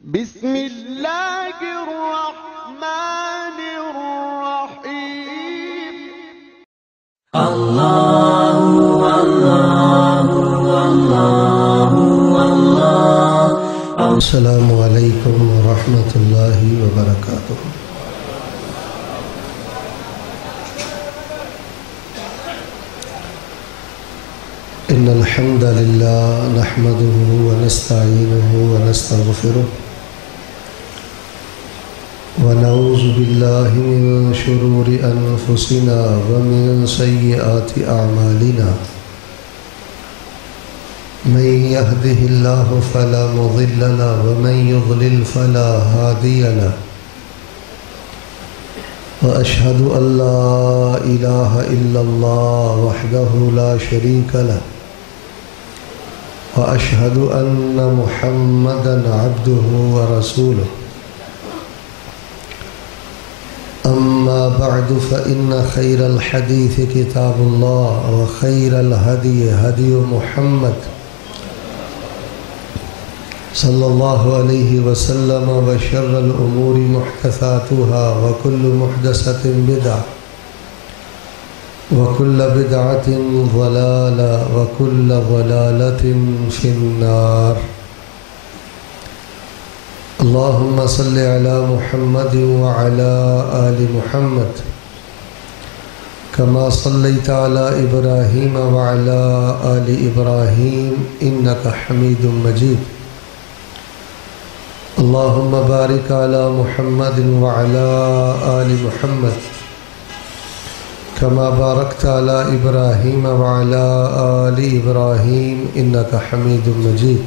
بسم الله الرحمن الرحيم. الله الله الله الله. السلام علیکم ورحمۃ اللہ وبرکاتہ. ان الحمد للہ نحمده ونستعینه ونستغفره ونعوذ باللہ من شرور انفسنا ومن سیئات اعمالنا. من يهده الله فلا مضل له ومن يضلل فلا هادي له. وأشهد أن لا إله إلا الله وحده لا شريك له. وأشهد أن محمدًا عبده ورسوله. أما بعد فإن خير الحديث كتاب الله وخير الهدي هدي محمد صلى الله عليه وسلم وشر الأمور محدثاتها وكل محدثة بدعة وكل بدعة ضلالة وكل ضلالة في النار. اللهم صل على محمد وعلى آل محمد كما صليت على إبراهيم وعلى آل إبراهيم إنك حميد مجيد. اللهم بارك على محمد وعلى آل محمد كما باركت على إبراهيم وعلى آل إبراهيم إنك حميد مجيد.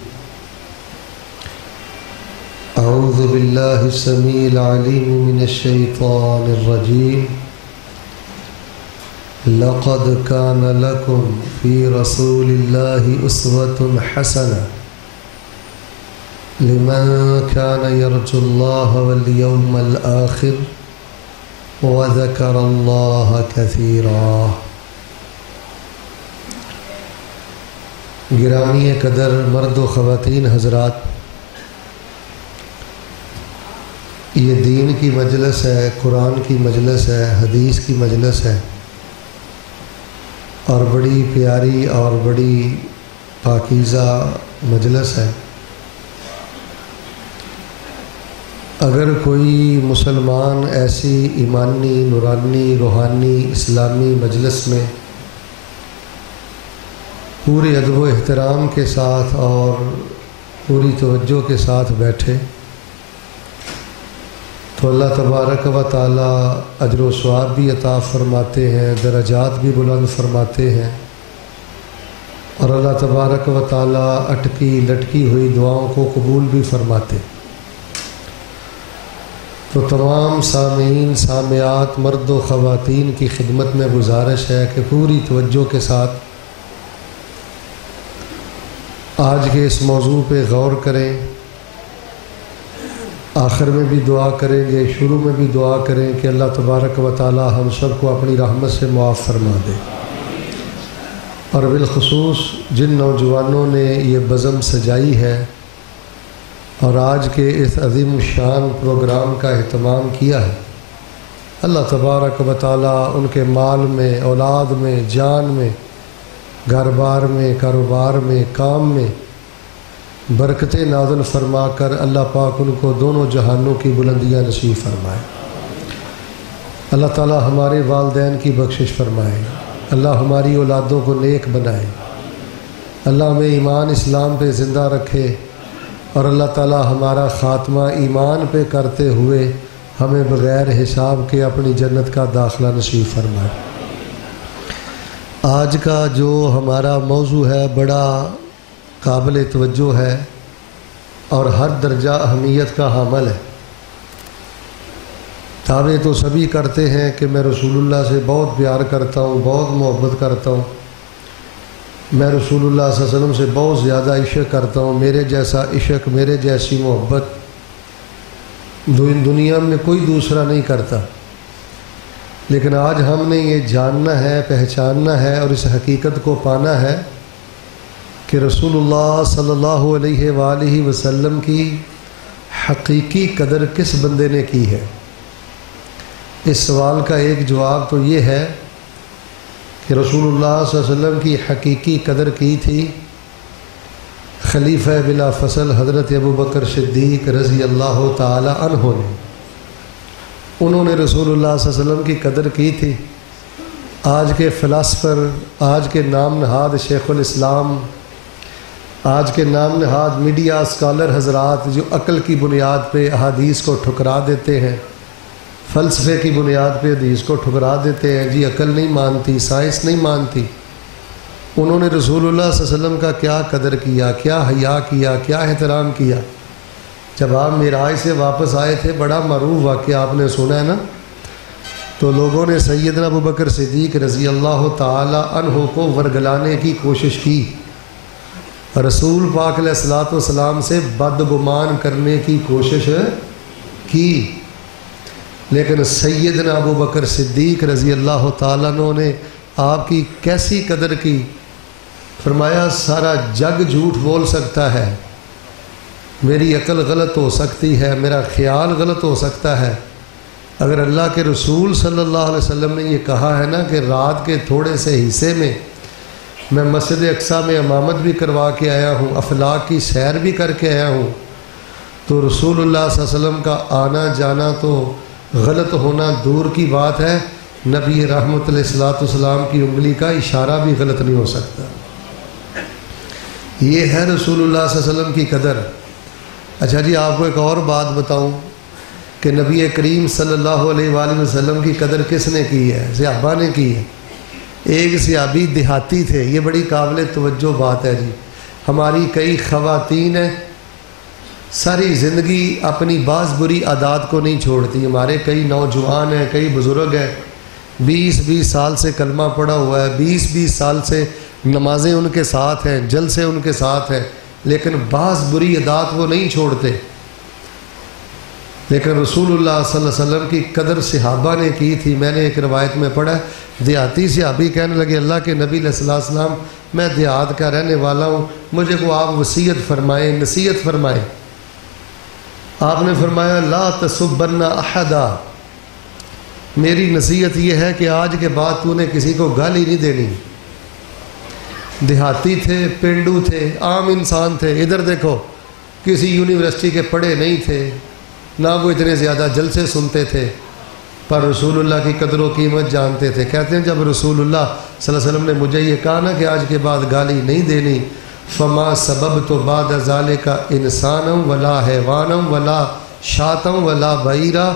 أعوذ بالله السميع العليم من الشيطان الرجيم. لقد كان لكم في رسول الله أسوة حسنة لمن كان يرجو الله واليوم الآخر وذكر الله كثيرا. گرامی قدر مرد و خواتین حضرات، یہ دین کی مجلس ہے، قرآن کی مجلس ہے، حدیث کی مجلس ہے، اور بڑی پیاری اور بڑی پاکیزہ مجلس ہے. اگر کوئی مسلمان ایسی ایمانی، نورانی، روحانی، اسلامی مجلس میں پورے ادب و احترام کے ساتھ اور پوری توجہ کے ساتھ بیٹھے تو اللہ تبارک و تعالی اجر و ثواب بھی عطا فرماتے ہیں، درجات بھی بلند فرماتے ہیں، اور اللہ تبارک و تعالی اٹکی لٹکی ہوئی دعاؤں کو قبول بھی فرماتے. تو تمام سامعین سامعات مرد و خواتین کی خدمت میں گزارش ہے کہ پوری توجہ کے ساتھ آج کے اس موضوع پہ غور کریں. آخر میں بھی دعا کریں گے، شروع میں بھی دعا کریں کہ اللہ تبارک و تعالی ہم سب کو اپنی رحمت سے معاف فرما دے. اور بالخصوص جن نوجوانوں نے یہ بزم سجائی ہے اور آج کے اس عظیم الشان پروگرام کا اہتمام کیا ہے، اللہ تبارک و تعالی ان کے مال میں، اولاد میں، جان میں، گھر بار میں، کاروبار میں، کام میں برکتیں نازل فرما کر اللہ پاک ان کو دونوں جہانوں کی بلندیاں نصیب فرمائے. اللہ تعالی ہمارے والدین کی بخشش فرمائے. اللہ ہماری اولادوں کو نیک بنائے. اللہ ہمیں ایمان اسلام پہ زندہ رکھے، اور اللہ تعالی ہمارا خاتمہ ایمان پہ کرتے ہوئے ہمیں بغیر حساب کے اپنی جنت کا داخلہ نصیب فرمائے. آج کا جو ہمارا موضوع ہے بڑا قابل توجہ ہے اور ہر درجہ اہمیت کا حامل ہے. دعوے تو سبھی کرتے ہیں کہ میں رسول اللہ سے بہت پیار کرتا ہوں، بہت محبت کرتا ہوں، میں رسول اللہ صلی اللہ علیہ وسلم سے بہت زیادہ عشق کرتا ہوں، میرے جیسا عشق، میرے جیسی محبت دنیا میں کوئی دوسرا نہیں کرتا. لیکن آج ہم نے یہ جاننا ہے، پہچاننا ہے اور اس حقیقت کو پانا ہے کہ رسول اللہ صلی اللہ علیہ وآلہ وسلم کی حقیقی قدر کس بندے نے کی ہے؟ اس سوال کا ایک جواب تو یہ ہے کہ رسول اللہ صلی اللہ علیہ وسلم کی حقیقی قدر کی تھی خلیفہ بلا فصل حضرت ابوبکر صدیق رضی اللہ تعالی عنہ نے۔ انہوں نے رسول اللہ صلی اللہ علیہ وسلم کی قدر کی تھی۔ آج کے فلاسفر، آج کے نام نہاد شیخ الاسلام، آج کے نام نہاد میڈیا اسکالر حضرات جو عقل کی بنیاد پہ احادیث کو ٹھکرا دیتے ہیں، فلسفے کی بنیاد پہ حدیث کو ٹھکرا دیتے ہیں، جی عقل نہیں مانتی، سائنس نہیں مانتی، انہوں نے رسول اللہ صلی اللہ علیہ وسلم کا کیا قدر کیا، کیا حیا کیا، کیا احترام کیا؟ جب آپ معراج سے واپس آئے تھے، بڑا معروف واقعہ آپ نے سنا ہے نا، تو لوگوں نے سیدنا ابوبکر صدیق رضی اللہ تعالی عنہ کو ورگلانے کی کوشش کی، رسول پاک علیہ الصلوۃ والسلام سے بدگمان کرنے کی کوشش کی، لیکن سیدنا ابوبکر صدیق رضی اللہ تعالیٰ عنہ نے آپ کی کیسی قدر کی؟ فرمایا سارا جگ جھوٹ بول سکتا ہے، میری عقل غلط ہو سکتی ہے، میرا خیال غلط ہو سکتا ہے، اگر اللہ کے رسول صلی اللہ علیہ وسلم نے یہ کہا ہے نا کہ رات کے تھوڑے سے حصے میں میں مسجد اقصیٰ میں امامت بھی کروا کے آیا ہوں، افلاک کی سیر بھی کر کے آیا ہوں، تو رسول اللہ صلی اللہ علیہ وسلم کا آنا جانا تو غلط ہونا دور کی بات ہے، نبی رحمت علیہ الصلوۃ والسلام کی انگلی کا اشارہ بھی غلط نہیں ہو سکتا۔ یہ ہے رسول اللہ صلی اللہ علیہ وسلم کی قدر۔ اچھا جی، آپ کو ایک اور بات بتاؤں کہ نبی کریم صلی اللہ علیہ وآلہ وسلم کی قدر کس نے کی ہے؟ صحابہ نے کی ہے۔ ایک صحابی دیہاتی تھے، یہ بڑی قابل توجہ بات ہے جی۔ ہماری کئی خواتین ہیں، ساری زندگی اپنی بعض بری عادات کو نہیں چھوڑتی۔ ہمارے کئی نوجوان ہیں، کئی بزرگ ہیں، 20 سال سے کلمہ پڑھا ہوا ہے، 20 سال سے نمازیں ان کے ساتھ ہیں، جلسے ان کے ساتھ ہیں، لیکن بعض بری عادات وہ نہیں چھوڑتے۔ لیکن رسول اللہ صلی اللہ علیہ وسلم کی قدر صحابہ نے کی تھی۔ میں نے ایک روایت میں پڑھا، دیہاتی صحابی کہنے لگے اللہ کے نبی علیہ السلام، میں دیہات کا رہنے والا ہوں، مجھے کو آپ وصیت فرمائیں، نصیحت فرمائیں۔ آپ نے فرمایا لا تسبن احدا، میری نصیحت یہ ہے کہ آج کے بعد تو نے کسی کو گالی نہیں دینی۔ دیہاتی تھے، پینڈو تھے، عام انسان تھے، ادھر دیکھو کسی یونیورسٹی کے پڑھے نہیں تھے، نہ وہ اتنے زیادہ جلسے سنتے تھے، پر رسول اللہ کی قدر و قیمت جانتے تھے۔ کہتے ہیں جب رسول اللہ صلی اللہ علیہ وسلم نے مجھے یہ کہا نا کہ آج کے بعد گالی نہیں دینی، فما سبب تو بعد ذالک انسانم ولا حیوانم ولا شاتم ولا بعیرا،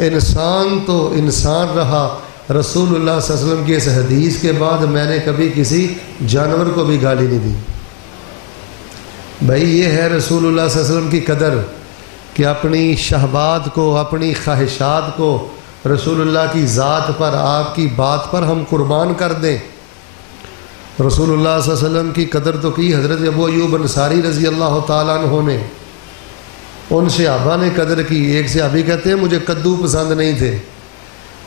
انسان تو انسان رہا، رسول اللہ صلی اللہ علیہ وسلم کی اس حدیث کے بعد میں نے کبھی کسی جانور کو بھی گالی نہیں دی۔ بھائی یہ ہے رسول اللہ صلی اللہ علیہ وسلم کی قدر کہ اپنی شہوات کو، اپنی خواہشات کو رسول اللہ کی ذات پر، آپ کی بات پر ہم قربان کر دیں۔ رسول اللہ صلی اللہ علیہ وسلم کی قدر تو کی حضرت ابو ایوب انصاری رضی اللہ تعالیٰ عنہ نے، ان صحابہ نے قدر کی۔ ایک صحابی کہتے ہیں مجھے کدو پسند نہیں تھے،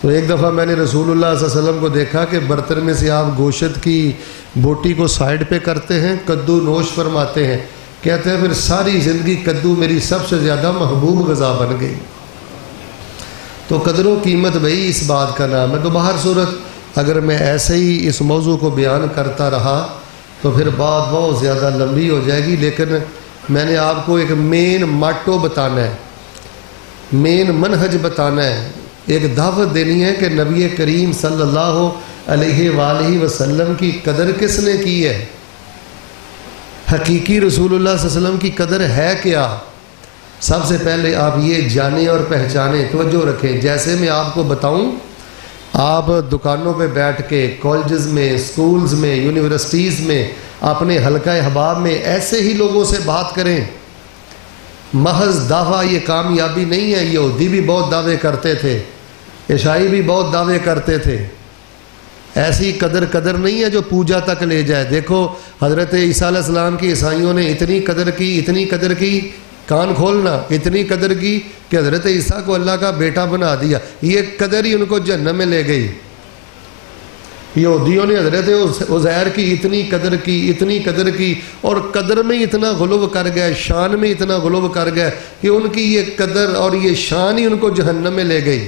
تو ایک دفعہ میں نے رسول اللہ صلی اللہ علیہ وسلم کو دیکھا کہ برتن میں سے آپ گوشت کی بوٹی کو سائیڈ پہ کرتے ہیں، کدو نوش فرماتے ہیں، کہتے ہیں پھر ساری زندگی کدو میری سب سے زیادہ محبوب غذا بن گئی۔ تو قدر و قیمت بھائی اس بات کا نام ہے۔ تو باہر صورت اگر میں ایسے ہی اس موضوع کو بیان کرتا رہا تو پھر بات بہت زیادہ لمبی ہو جائے گی، لیکن میں نے آپ کو ایک مین ماٹو بتانا ہے، مین منہج بتانا ہے، ایک دعوت دینی ہے کہ نبی کریم صلی اللہ علیہ وآلہ وسلم کی قدر کس نے کی ہے، حقیقی رسول اللہ صلی اللہ علیہ وسلم کی قدر ہے کیا۔ سب سے پہلے آپ یہ جانیں اور پہچانیں، توجہ رکھیں۔ جیسے میں آپ کو بتاؤں، آپ دکانوں پہ بیٹھ کے، کالجز میں، سکولز میں، یونیورسٹیز میں، اپنے حلقہ احباب میں ایسے ہی لوگوں سے بات کریں۔ محض دعویٰ یہ کامیابی نہیں ہے، یہودی بھی بہت دعوے کرتے تھے، عیسائی بھی بہت دعوے کرتے تھے، ایسی قدر نہیں ہے جو پوجا تک لے جائے۔ دیکھو حضرت عیسیٰ علیہ السلام کی عیسائیوں نے اتنی قدر کی، کان کھولنا، اتنی قدر کی کہ حضرت عیسیٰ کو اللہ کا بیٹا بنا دیا، یہ قدر ہی ان کو جہنم میں لے گئی۔ یہودیوں نے حضرت عزیر کی اتنی قدر کی اور قدر میں اتنا غلو کر گئے، شان میں اتنا غلو کر گئے کہ ان کی یہ قدر اور یہ شان ہی ان کو جہنم میں لے گئی۔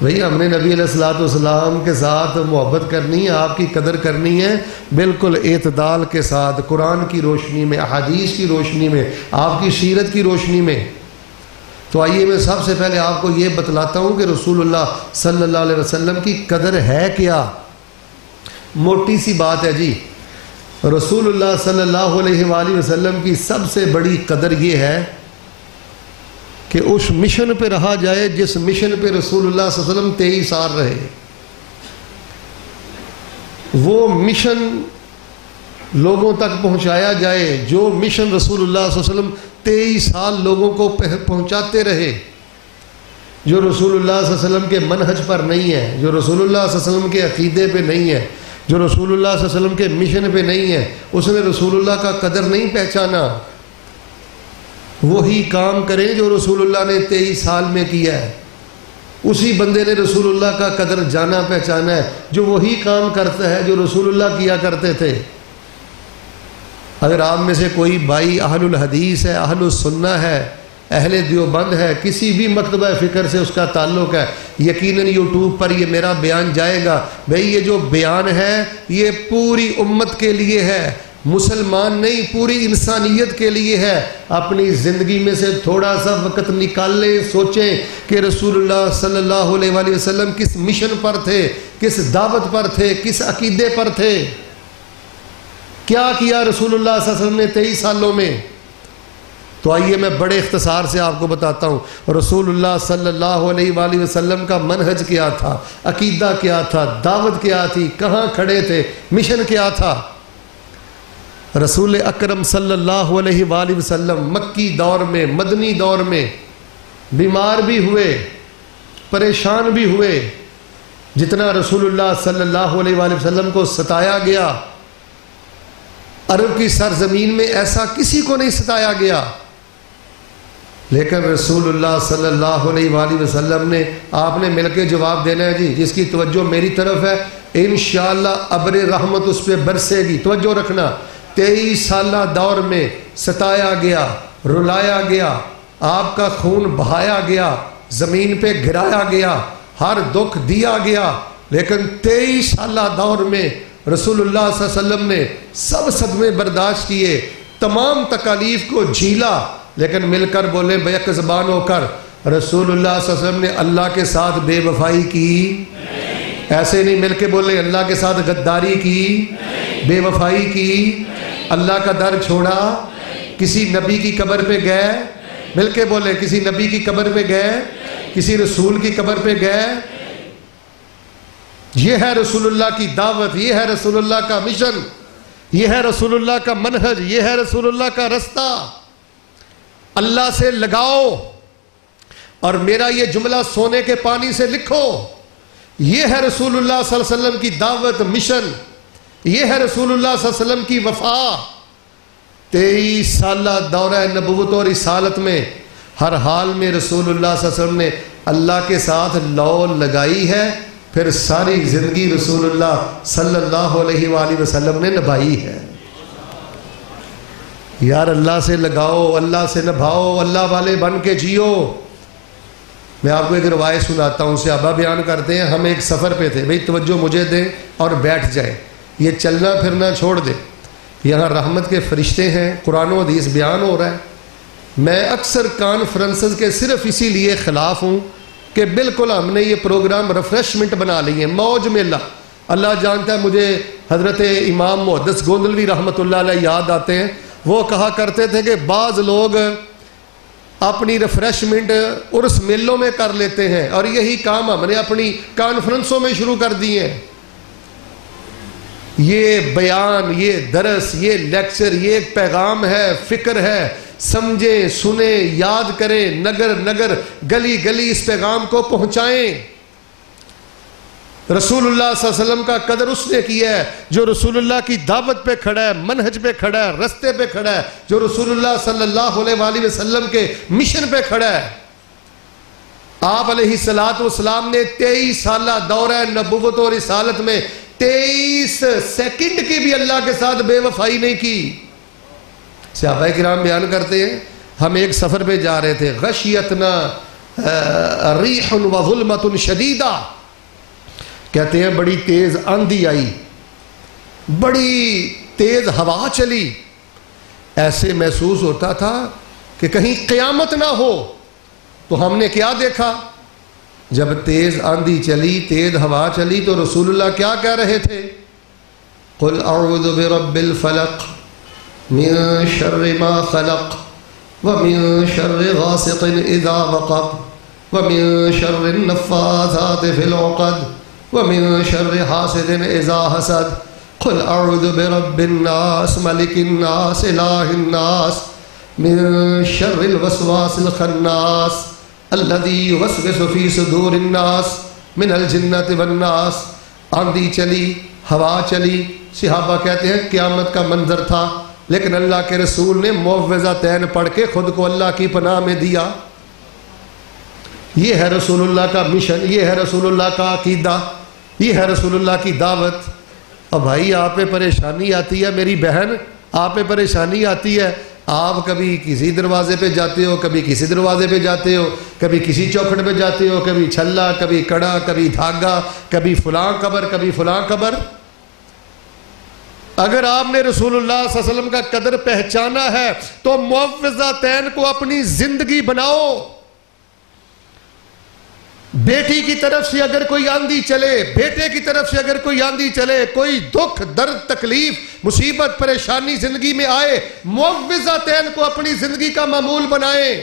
بھئی ہم نے نبی علیہ السلام کے ساتھ محبت کرنی ہے، آپ کی قدر کرنی ہے بالکل اعتدال کے ساتھ، قرآن کی روشنی میں، احادیث کی روشنی میں، آپ کی سیرت کی روشنی میں۔ تو آئیے میں سب سے پہلے آپ کو یہ بتلاتا ہوں کہ رسول اللہ صلی اللہ علیہ وسلم کی قدر ہے کیا۔ موٹی سی بات ہے جی، رسول اللہ صلی اللہ علیہ وآلہ وسلم کی سب سے بڑی قدر یہ ہے کہ اس مشن پہ رہا جائے جس مشن پہ رسول اللہ صلی اللہ علیہ وسلم 23 سال رہے۔ وہ مشن لوگوں تک پہنچایا جائے جو مشن رسول اللہ صلی اللہ علیہ وسلم 23 سال لوگوں کو پہنچاتے رہے، جو رسول اللہ صلی اللہ علیہ وسلم کے منہج پر نہیں ہے، جو رسول اللہ صلی اللہ علیہ وسلم کے عقیدے پہ نہیں ہے، جو رسول اللہ صلی اللہ علیہ وسلم کے مشن پہ نہیں ہے، اس نے رسول اللہ کا قدر نہیں پہچانا۔ وہی کام کریں جو رسول اللہ نے 23 سال میں کیا ہے، اسی بندے نے رسول اللہ کا قدر جانا پہچانا ہے جو وہی کام کرتا ہے جو رسول اللہ کیا کرتے تھے۔ اگر آپ میں سے کوئی بھائی اہل الحدیث ہے، اہل السنہ ہے، اہل دیوبند ہے، کسی بھی مکتبہ فکر سے اس کا تعلق ہے، یقیناً یوٹیوب پر یہ میرا بیان جائے گا۔ بھئی یہ جو بیان ہے یہ پوری امت کے لیے ہے، مسلمان نہیں پوری انسانیت کے لیے ہے۔ اپنی زندگی میں سے تھوڑا سا وقت نکال لیں، سوچیں کہ رسول اللہ صلی اللہ علیہ وآلہ وسلم کس مشن پر تھے، کس دعوت پر تھے، کس عقیدے پر تھے، کیا کیا رسول اللہ صلی اللہ علیہ وسلم نے 23 سالوں میں۔ تو آئیے میں بڑے اختصار سے آپ کو بتاتا ہوں رسول اللہ صلی اللہ علیہ وآلہ وسلم کا منہج کیا تھا، عقیدہ کیا تھا، دعوت کیا تھی، کہاں کھڑے تھے، مشن کیا تھا۔ رسول اکرم صلی اللہ علیہ وآلہ وسلم مکی دور میں، مدنی دور میں بیمار بھی ہوئے، پریشان بھی ہوئے۔ جتنا رسول اللہ صلی اللہ علیہ وآلہ وسلم کو ستایا گیا، عرب کی سرزمین میں ایسا کسی کو نہیں ستایا گیا، لیکن رسول اللہ صلی اللہ علیہ وآلہ وسلم نے، آپ نے مل کے جواب دینا ہے جی، جس کی توجہ میری طرف ہے انشاءاللہ ابر رحمت اس پہ برسے گی۔ توجہ رکھنا، 23 سالہ دور میں ستایا گیا، رلایا گیا، آپ کا خون بہایا گیا، زمین پہ گرایا گیا، ہر دکھ دیا گیا، لیکن 23 سالہ دور میں رسول اللہ صلی اللہ علیہ وسلم نے سب صدمے برداشت کیے، تمام تکالیف کو جھیلا، لیکن مل کر بولیں بیک زبان ہو کر، رسول اللہ صلی اللہ علیہ وسلم نے اللہ کے ساتھ بے وفائی کی؟ ایسے نہیں مل کے بولیں اللہ کے ساتھ غداری کی، بے وفائی کی، اللہ کا در چھوڑا، کسی نبی کی قبر پہ گئے؟ مل کے بولیں کسی نبی کی قبر پہ گئے، کسی رسول کی قبر پہ گئے؟ یہ ہے رسول اللہ کی دعوت، یہ ہے رسول اللہ کا مشن، یہ ہے رسول اللہ کا منہج، یہ ہے رسول اللہ کا رستہ۔ اللہ سے لگاؤ، اور میرا یہ جملہ سونے کے پانی سے لکھو، یہ ہے رسول اللہ صلی اللہ علیہ وسلم کی دعوت، مشن، یہ ہے رسول اللہ صلی اللہ علیہ وسلم کی وفا۔ 23 سالہ دورہ نبوت اور رسالت میں ہر حال میں رسول اللہ صلی اللہ علیہ وسلم نے اللہ کے ساتھ لو لگائی ہے، پھر ساری زندگی رسول اللہ صلی اللہ علیہ وآلہ وسلم نے نبھائی ہے۔ یار اللہ سے لگاؤ، اللہ سے نبھاؤ، اللہ والے بن کے جیو۔ میں آپ کو ایک روایت سناتا ہوں، صحابہ بیان کرتے ہیں ہم ایک سفر پہ تھے، بھئی توجہ مجھے دیں اور بیٹھ جائیں، یہ چلنا پھرنا چھوڑ دیں، یہاں رحمت کے فرشتے ہیں، قرآن و حدیث بیان ہو رہا ہے۔ میں اکثر کانفرنسز کے صرف اسی لیے خلاف ہوں کہ بالکل ہم نے یہ پروگرام ریفریشمنٹ بنا لی ہے، موج میلہ۔ اللہ جانتا ہے مجھے حضرت امام محدث گوندلوی رحمۃ اللہ علیہ یاد آتے ہیں، وہ کہا کرتے تھے کہ بعض لوگ اپنی ریفریشمنٹ عرس میلوں میں کر لیتے ہیں، اور یہی کام ہم نے اپنی کانفرنسوں میں شروع کر دیے ہیں۔ یہ بیان، یہ درس، یہ لیکچر، یہ ایک پیغام ہے، فکر ہے، سمجھیں، سنیں، یاد کریں، نگر نگر، گلی گلی اس پیغام کو پہنچائیں۔ رسول اللہ صلی اللہ علیہ وسلم کا قدر اس نے کیا ہے جو رسول اللہ کی دعوت پہ کھڑا ہے، منہج پہ کھڑا ہے، رستے پہ کھڑا ہے، جو رسول اللہ صلی اللہ علیہ وآلہ وسلم کے مشن پہ کھڑا ہے۔ آپ علیہ السلام نے 23 سالہ دورہ نبوت اور رسالت میں 23 سیکنڈ کی بھی اللہ کے ساتھ بے وفائی نہیں کی۔ صحابہ کرام بیان کرتے ہیں ہم ایک سفر پہ جا رہے تھے، غشیتنا ریح و ظلمت شدیدہ، کہتے ہیں بڑی تیز آندھی آئی، بڑی تیز ہوا چلی، ایسے محسوس ہوتا تھا کہ کہیں قیامت نہ ہو۔ تو ہم نے کیا دیکھا؟ جب تیز آندھی چلی، تیز ہوا چلی، تو رسول اللہ کیا کہہ رہے تھے؟ قل اعوذ برب الفلق من شر ما خلق ومن شر غاسق اذا وقب ومن شر النفاثات في العقد ومن شر حاسد اذا حسد قل اعوذ برب الناس ملك الناس اله الناس من شر الوسواس الخناس الذي يوسوس في صدور الناس من الجنة والناس۔ آندھی چلی، ہوا چلی، صحابہ کہتے ہیں قیامت کا منظر تھا، لیکن اللہ کے رسول نے معوذتین پڑھ کے خود کو اللہ کی پناہ میں دیا۔ یہ ہے رسول اللہ کا مشن، یہ ہے رسول اللہ کا عقیدہ، یہ ہے رسول اللہ کی دعوت۔ اور بھائی آپ پہ پریشانی آتی ہے، میری بہن آپ پہ پریشانی آتی ہے، آپ کبھی کسی دروازے پہ جاتے ہو، کبھی کسی دروازے پہ جاتے ہو، کبھی کسی چوکھٹ پہ جاتے ہو، کبھی چھلا، کبھی کڑا، کبھی دھاگا، کبھی فلاں قبر، کبھی فلاں قبر۔ اگر آپ نے رسول اللہ صلی اللہ علیہ وسلم کا قدر پہچانا ہے تو معوذتین کو اپنی زندگی بناؤ۔ بیٹی کی طرف سے اگر کوئی آندھی چلے، بیٹے کی طرف سے اگر کوئی آندھی چلے، کوئی دکھ، درد، تکلیف، مصیبت، پریشانی زندگی میں آئے، معوذتین کو اپنی زندگی کا معمول بنائیں۔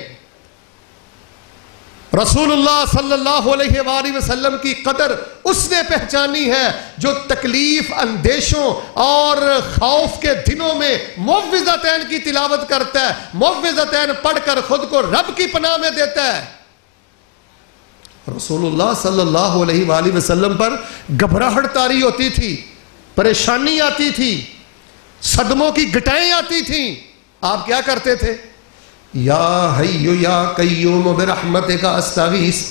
رسول اللہ صلی اللہ علیہ وآلہ وسلم کی قدر اس نے پہچانی ہے جو تکلیف، اندیشوں اور خوف کے دنوں میں معوذتین کی تلاوت کرتا ہے، معوذتین پڑھ کر خود کو رب کی پناہ میں دیتا ہے۔ رسول اللہ صلی اللہ علیہ وآلہ وسلم پر گھبراہٹ طاری ہوتی تھی، پریشانی آتی تھی، صدموں کی گٹائیں آتی تھیں، آپ کیا کرتے تھے؟ یا حی یا قیوم برحمتک استغیث۔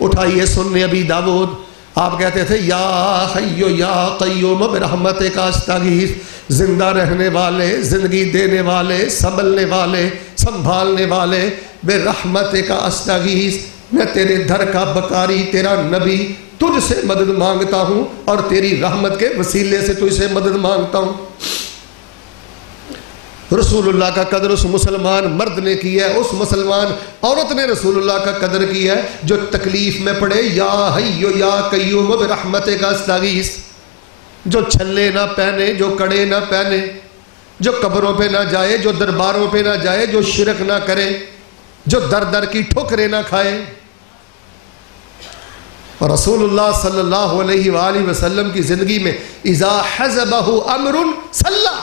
اٹھائیے سنن ابی داود، آپ کہتے تھے یا حی یا قیوم برحمتک استغیث، زندہ رہنے والے، زندگی دینے والے، سنبھلنے والے، سنبھالنے والے، برحمتک استغیث، میں تیرے در کا بکاری، تیرا نبی، تجھ سے مدد مانگتا ہوں اور تیری رحمت کے وسیلے سے تجھ سے مدد مانگتا ہوں۔ رسول اللہ کا قدر اس مسلمان مرد نے کیا ہے، اس مسلمان عورت نے رسول اللہ کا قدر کیا ہے جو تکلیف میں پڑے یا حی یا قیوم برحمتک استغیث، جو چھلے نہ پہنے، جو کڑے نہ پہنے، جو قبروں پہ نہ جائے، جو درباروں پہ نہ جائے، جو شرک نہ کرے، جو در در کی ٹھوکریں نہ کھائے۔ اور رسول اللہ صلی اللہ علیہ وآلہ وسلم کی زندگی میں اذا حزبہ امر صلی،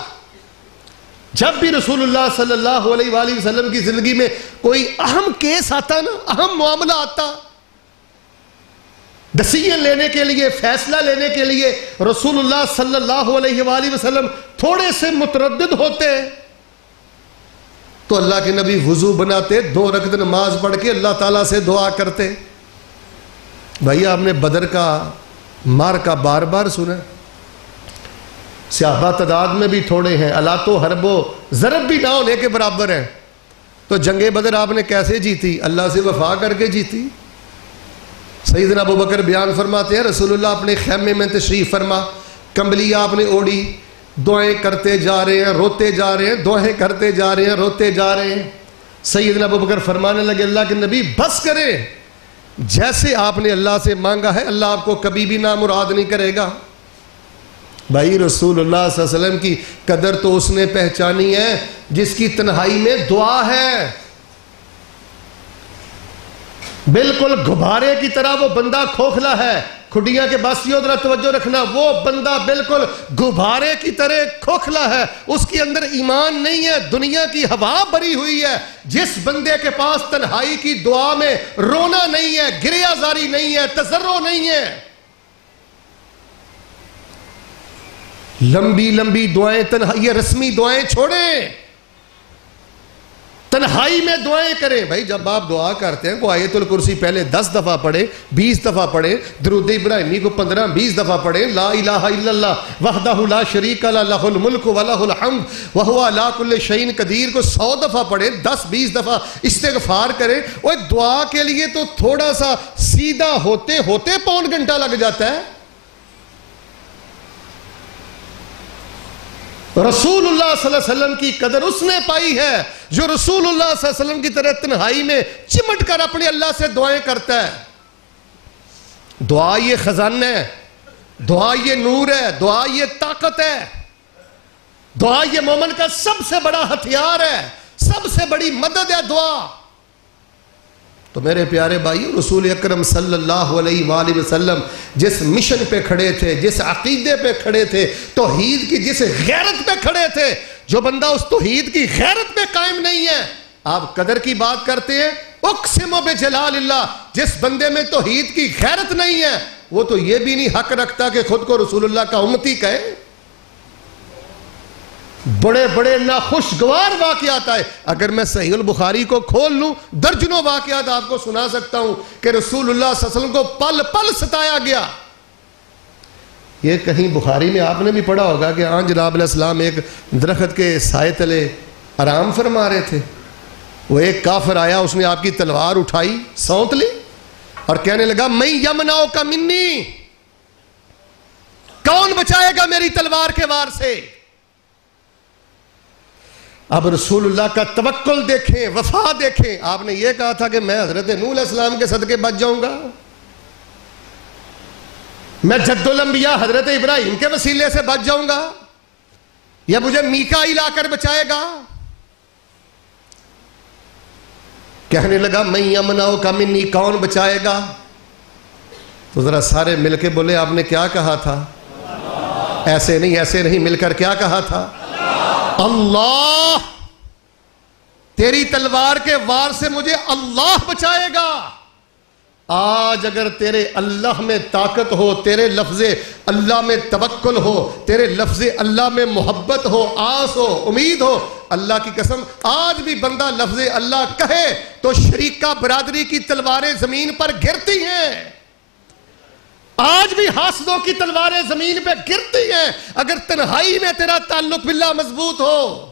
جب بھی رسول اللہ صلی اللہ علیہ وآلہ وسلم کی زندگی میں کوئی اہم کیس آتا نا، اہم معاملہ آتا، ڈیسیژن لینے کے لیے، فیصلہ لینے کے لیے رسول اللہ صلی اللہ علیہ وآلہ وسلم تھوڑے سے متردد ہوتے، تو اللہ کے نبی وضو بناتے، 2 رکعت نماز پڑھ کے اللہ تعالیٰ سے دعا کرتے۔ بھائی آپ نے بدر کا مارکا بار بار سنا، صحابہ تعداد میں بھی تھوڑے ہیں، الات و حرب و ضرب بھی نہ ہونے کے برابر ہیں، تو جنگ بدر آپ نے کیسے جیتی؟ اللہ سے وفا کر کے جیتی۔ سیدنا ابو بکر بیان فرماتے ہیں رسول اللہ اپنے خیمے میں تشریف فرما، کمبلی آپ نے اوڑی، دعائیں کرتے جا رہے ہیں، روتے جا رہے ہیں، دعائیں کرتے جا رہے ہیں، روتے جا رہے ہیں۔ سیدنا ابو بکر فرمانے لگے اللہ کے نبی بس کریں، جیسے آپ نے اللہ سے مانگا ہے اللہ آپ کو کبھی بھی نامراد نہیں کرے گا۔ بھائی رسول اللہ صلی اللہ علیہ وسلم کی قدر تو اس نے پہچانی ہے جس کی تنہائی میں دعا ہے، بالکل غبارے کی طرح وہ بندہ کھوکھلا ہے۔ کھڈیاں کے باسیوں ذرا توجہ رکھنا، وہ بندہ بالکل غبارے کی طرح کھوکھلا ہے، اس کے اندر ایمان نہیں ہے، دنیا کی ہوا بھری ہوئی ہے۔ جس بندے کے پاس تنہائی کی دعا میں رونا نہیں ہے، گریہ زاری نہیں ہے، تضرع نہیں ہے، لمبی لمبی دعائیں، تنہائی رسمی دعائیں چھوڑیں، تنہائی میں دعائیں کریں. بھائی جب آپ دعا کرتے ہیں کوئی آیت الکرسی پہلے 10 دفعہ پڑھیں, 20 دفعہ پڑھیں, درود ابراہیمی کو 15-20 دفعہ پڑھیں, لا الہ الا اللہ وحدہ لا شریک لہ لہ الملک ولہ الحمد وہو علی کل شیء قدیر کو 100 دفعہ پڑھیں, 10-20 دفعہ استغفار کریں. اور دعا کے لیے تو تھوڑا سا سیدھا ہوتے ہوتے پون گھنٹہ لگ جاتا ہے. رسول اللہ صلی اللہ علیہ وسلم کی قدر اس نے پائی ہے جو رسول اللہ صلی اللہ علیہ وسلم کی طرح تنہائی میں چمٹ کر اپنے اللہ سے دعائیں کرتا ہے. دعا یہ خزانہ ہے, دعا یہ نور ہے, دعا یہ طاقت ہے, دعا یہ مومن کا سب سے بڑا ہتھیار ہے, سب سے بڑی مدد ہے دعا. تو میرے پیارے بھائیو, رسول اکرم صلی اللہ علیہ وآلہ وسلم جس مشن پہ کھڑے تھے, جس عقیدے پہ کھڑے تھے, توحید کی جس غیرت پہ کھڑے تھے, جو بندہ اس توحید کی غیرت پہ قائم نہیں ہے, آپ قدر کی بات کرتے ہیں, اقسم بجلال اللہ, جس بندے میں توحید کی غیرت نہیں ہے وہ تو یہ بھی نہیں حق رکھتا کہ خود کو رسول اللہ کا امتی کہے. بڑے بڑے ناخوشگوار واقعات آئے. اگر میں صحیح البخاری کو کھول لوں درجنوں واقعات آپ کو سنا سکتا ہوں کہ رسول اللہ صلی اللہ علیہ وسلم کو پل پل ستایا گیا. یہ کہیں بخاری میں آپ نے بھی پڑھا ہوگا کہ آن جناب علیہ السلام ایک درخت کے سائے تلے آرام فرما رہے تھے. وہ ایک کافر آیا, اس نے آپ کی تلوار اٹھائی, سونت لی اور کہنے لگا میں یمناؤ کا منی, کون بچائے گا میری تلوار کے وار سے. اب رسول اللہ کا توکل دیکھیں, وفا دیکھیں. آپ نے یہ کہا تھا کہ میں حضرت نوح علیہ السلام کے صدقے بچ جاؤں گا, میں جد الانبیاء حضرت ابراہیم کے وسیلے سے بچ جاؤں گا, یا مجھے میکائیل آ کر بچائے گا. کہنے لگا میں یمناؤ کا منی, کون بچائے گا. تو ذرا سارے مل کے بولے آپ نے کیا کہا تھا. ایسے نہیں مل کر کیا کہا تھا. اللہ, تیری تلوار کے وار سے مجھے اللہ بچائے گا. آج اگر تیرے اللہ میں طاقت ہو, تیرے لفظ اللہ میں توکل ہو, تیرے لفظ اللہ میں محبت ہو, آس ہو, امید ہو, اللہ کی قسم آج بھی بندہ لفظ اللہ کہے تو شریکہ برادری کی تلواریں زمین پر گرتی ہیں. آج بھی حاسدوں کی تلواریں زمین پہ گرتی ہیں اگر تنہائی میں تیرا تعلق باللہ مضبوط ہو.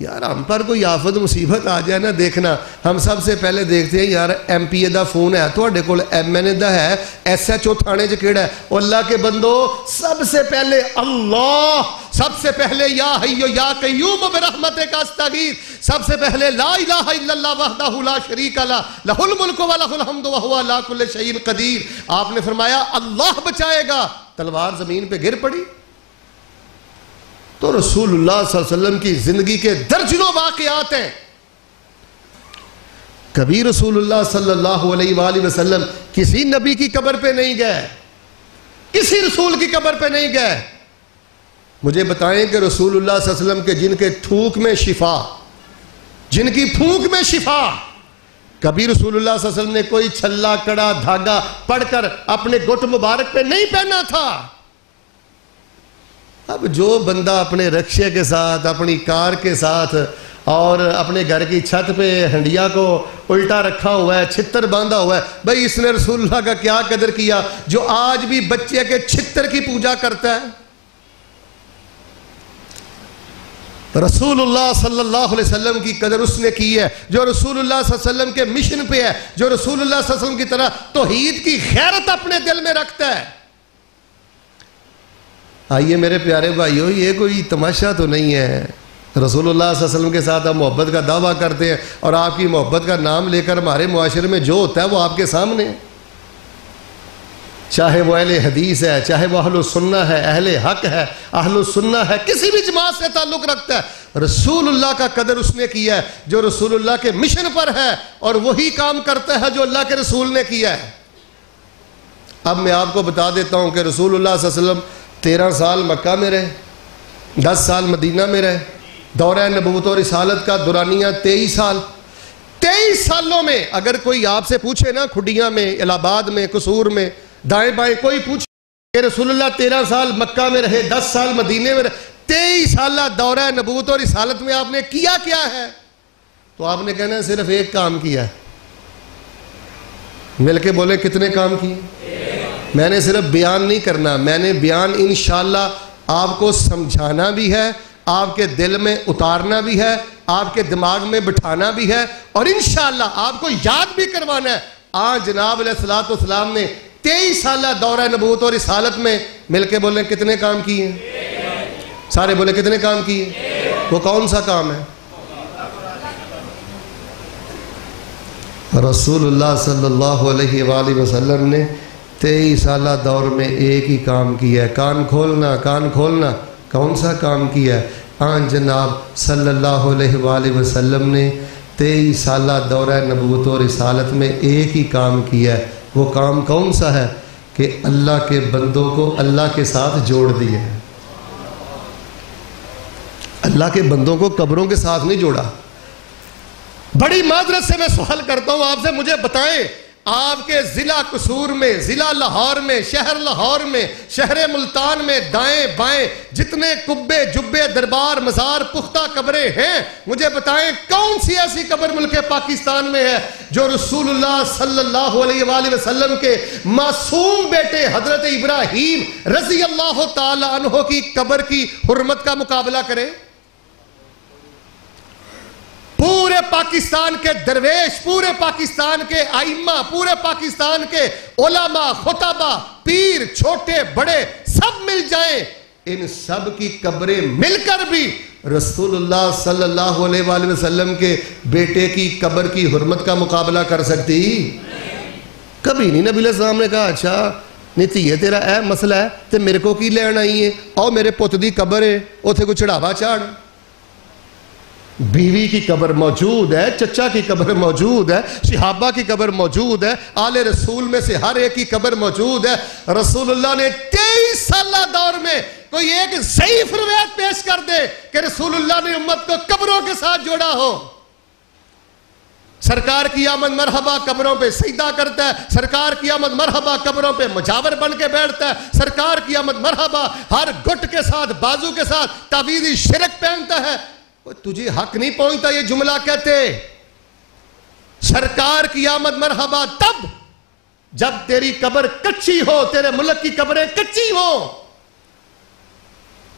یار ہم پر کوئی آفت مصیبت آ جائے نا, دیکھنا ہم سب سے پہلے دیکھتے ہیں یار M P a the phone ہے تواڈے کول, ایم این اے دا ہے, ایس ایچ او تھانے چ کیڑا ہے. او اللہ کے بندو, سب سے پہلے اللہ, سب سے پہلے یا حیو یا قیوم برحمتک استغیث, سب سے پہلے لا الہ الا اللہ وحدہ لا شریک لہ لہ الملک ولہ الحمد وہو علی کل شیء قدیر. آپ نے فرمایا اللہ بچائے گا, تلوار زمین پہ گر پڑی. تو رسول اللہ صلی اللہ علیہ وسلم کی زندگی کے درجنوں واقعات ہیں. کبھی رسول اللہ صلی اللہ علیہ وآلہ وسلم کسی نبی کی قبر پہ نہیں گئے, کسی رسول کی قبر پہ نہیں گئے. مجھے بتائیں کہ رسول اللہ صلی اللہ علیہ وسلم کے جن کے تھوک میں شفا, جن کی پھونک میں شفا, کبھی رسول اللہ صلی اللہ علیہ وسلم نے کوئی چھلا کڑا دھاگا پڑھ کر اپنے گھٹ مبارک پہ نہیں پہنا تھا. اب جو بندہ اپنے رکشے کے ساتھ, اپنی کار کے ساتھ اور اپنے گھر کی چھت پہ ہنڈیا کو الٹا رکھا ہوا ہے, چھتر باندھا ہوا ہے, بھئی اس نے رسول اللہ کا کیا قدر کیا جو آج بھی بچے کے چھتر کی پوجا کرتا ہے. رسول اللہ صلی اللہ علیہ وسلم کی قدر اس نے کی ہے جو رسول اللہ صلی اللہ علیہ وسلم کے مشن پہ ہے, جو رسول اللہ صلی اللہ علیہ وسلم کی طرح توحید کی غیرت اپنے دل میں رکھتا ہے. آئیے میرے پیارے بھائیو, یہ کوئی تماشا تو نہیں ہے. رسول اللہ صلی اللہ علیہ وسلم کے ساتھ ہم محبت کا دعویٰ کرتے ہیں اور آپ کی محبت کا نام لے کر ہمارے معاشرے میں جو ہوتا ہے وہ آپ کے سامنے ہے. چاہے وہ اہل حدیث ہے, چاہے وہ اہل السنہ ہے, اہل حق ہے, اہل السنہ ہے, کسی بھی جماعت سے تعلق رکھتا ہے, رسول اللہ کا قدر اس نے کیا ہے جو رسول اللہ کے مشن پر ہے اور وہی کام کرتا ہے جو اللہ کے رسول نے کیا ہے. اب میں آپ کو بتا دیتا ہوں کہ رسول اللہ صلی اللہ علیہ وسلم 13 سال مکہ میں رہے, 10 سال مدینہ میں رہے, دورہ نبوت اور رسالت کا دورانیہ 23 سال. 23 سالوں میں اگر کوئی آپ سے پوچھے نا, کھڈیاں میں, الہ آباد میں, قصور میں, دائیں بائیں کوئی پوچھے کہ رسول اللہ 13 سال مکہ میں رہے, 10 سال مدینے میں رہے, 23 سالہ دورہ نبوت اور رسالت میں آپ نے کیا کیا ہے, تو آپ نے کہنا ہے صرف ایک کام کیا ہے. مل کے بولے کتنے کام کیے؟ میں نے صرف بیان نہیں کرنا، میں نے بیان انشاءاللہ آپ کو سمجھانا بھی ہے، آپ کے دل میں اتارنا بھی ہے، آپ کے دماغ میں بٹھانا بھی ہے، اور انشاءاللہ آپ کو یاد بھی کروانا ہے. جناب علیہ السلام نے 23 سالہ دورہ نبوت اور رسالت میں مل کے بولیں کتنے کام کیے ہیں؟ سارے بولے کتنے کام کیے؟ وہ کون سا کام ہے؟ رسول اللہ صلی اللہ علیہ وآلہ وسلم نے 23 سالہ دور میں ایک ہی کام کیا ہے. کان کھولنا، کان کھولنا. کون سا کام کیا ہے؟ جناب صلی اللہ علیہ وآلہ وسلم نے 23 سالہ دورہ نبوت و رسالت میں ایک ہی کام کیا ہے. وہ کام کون سا ہے؟ کہ اللہ کے بندوں کو اللہ کے ساتھ جوڑ دیا ہے. اللہ کے بندوں کو قبروں کے ساتھ نہیں جوڑا. بڑی معذرت سے میں سوال کرتا ہوں آپ سے، مجھے بتائیں آپ کے ضلع قصور میں، ضلع لاہور میں، شہر لاہور میں، شہر ملتان میں دائیں بائیں جتنے کبے جبے دربار مزار پختہ قبریں ہیں، مجھے بتائیں کون سی ایسی قبر ملک پاکستان میں ہے جو رسول اللہ صلی اللہ علیہ وآلہ وسلم کے معصوم بیٹے حضرت ابراہیم رضی اللہ تعالی عنہ کی قبر کی حرمت کا مقابلہ کرے؟ پورے پاکستان کے درویش، پورے پاکستان کے ائمہ، پورے پاکستان کے علماء، خطبہ، پیر، چھوٹے بڑے سب مل جائیں، ان سب کی قبریں مل کر بھی رسول اللہ صلی اللہ علیہ وآلہ وسلم کے بیٹے کی قبر کی حرمت کا مقابلہ کر سکتی؟ کبھی نہیں. نبی علیہ السلام نے کہا اچھا نیتی ہے تیرا اے مسئلہ ہے تے میرے کو کی لین آئی ہے، اور میرے پوت دی قبر ہے اوتھے کو چڑھاوا چاڑ. بیوی کی قبر موجود ہے، چچا کی قبر موجود ہے، صحابہ کی قبر موجود ہے، آل رسول میں سے ہر ایک کی قبر موجود ہے. رسول اللہ نے 23 سالہ دور میں کوئی ایک ضعیف روایت پیش کر دے کہ رسول اللہ نے امت کو قبروں کے ساتھ جوڑا ہو. سرکار کی آمد مرحبا قبروں پہ سجدہ کرتا ہے، سرکار کی آمد مرحبا قبروں پہ مجاور بن کے بیٹھتا ہے، سرکار کی آمد مرحبا ہر گھٹ کے ساتھ بازو کے ساتھ تعویذی شرک پہنتا ہے. تجھے حق نہیں پہنچتا یہ جملہ کہتے. سرکار کی آمد مرحبا تب جب تیری قبر کچی ہو، تیرے ملک کی قبریں کچی ہو.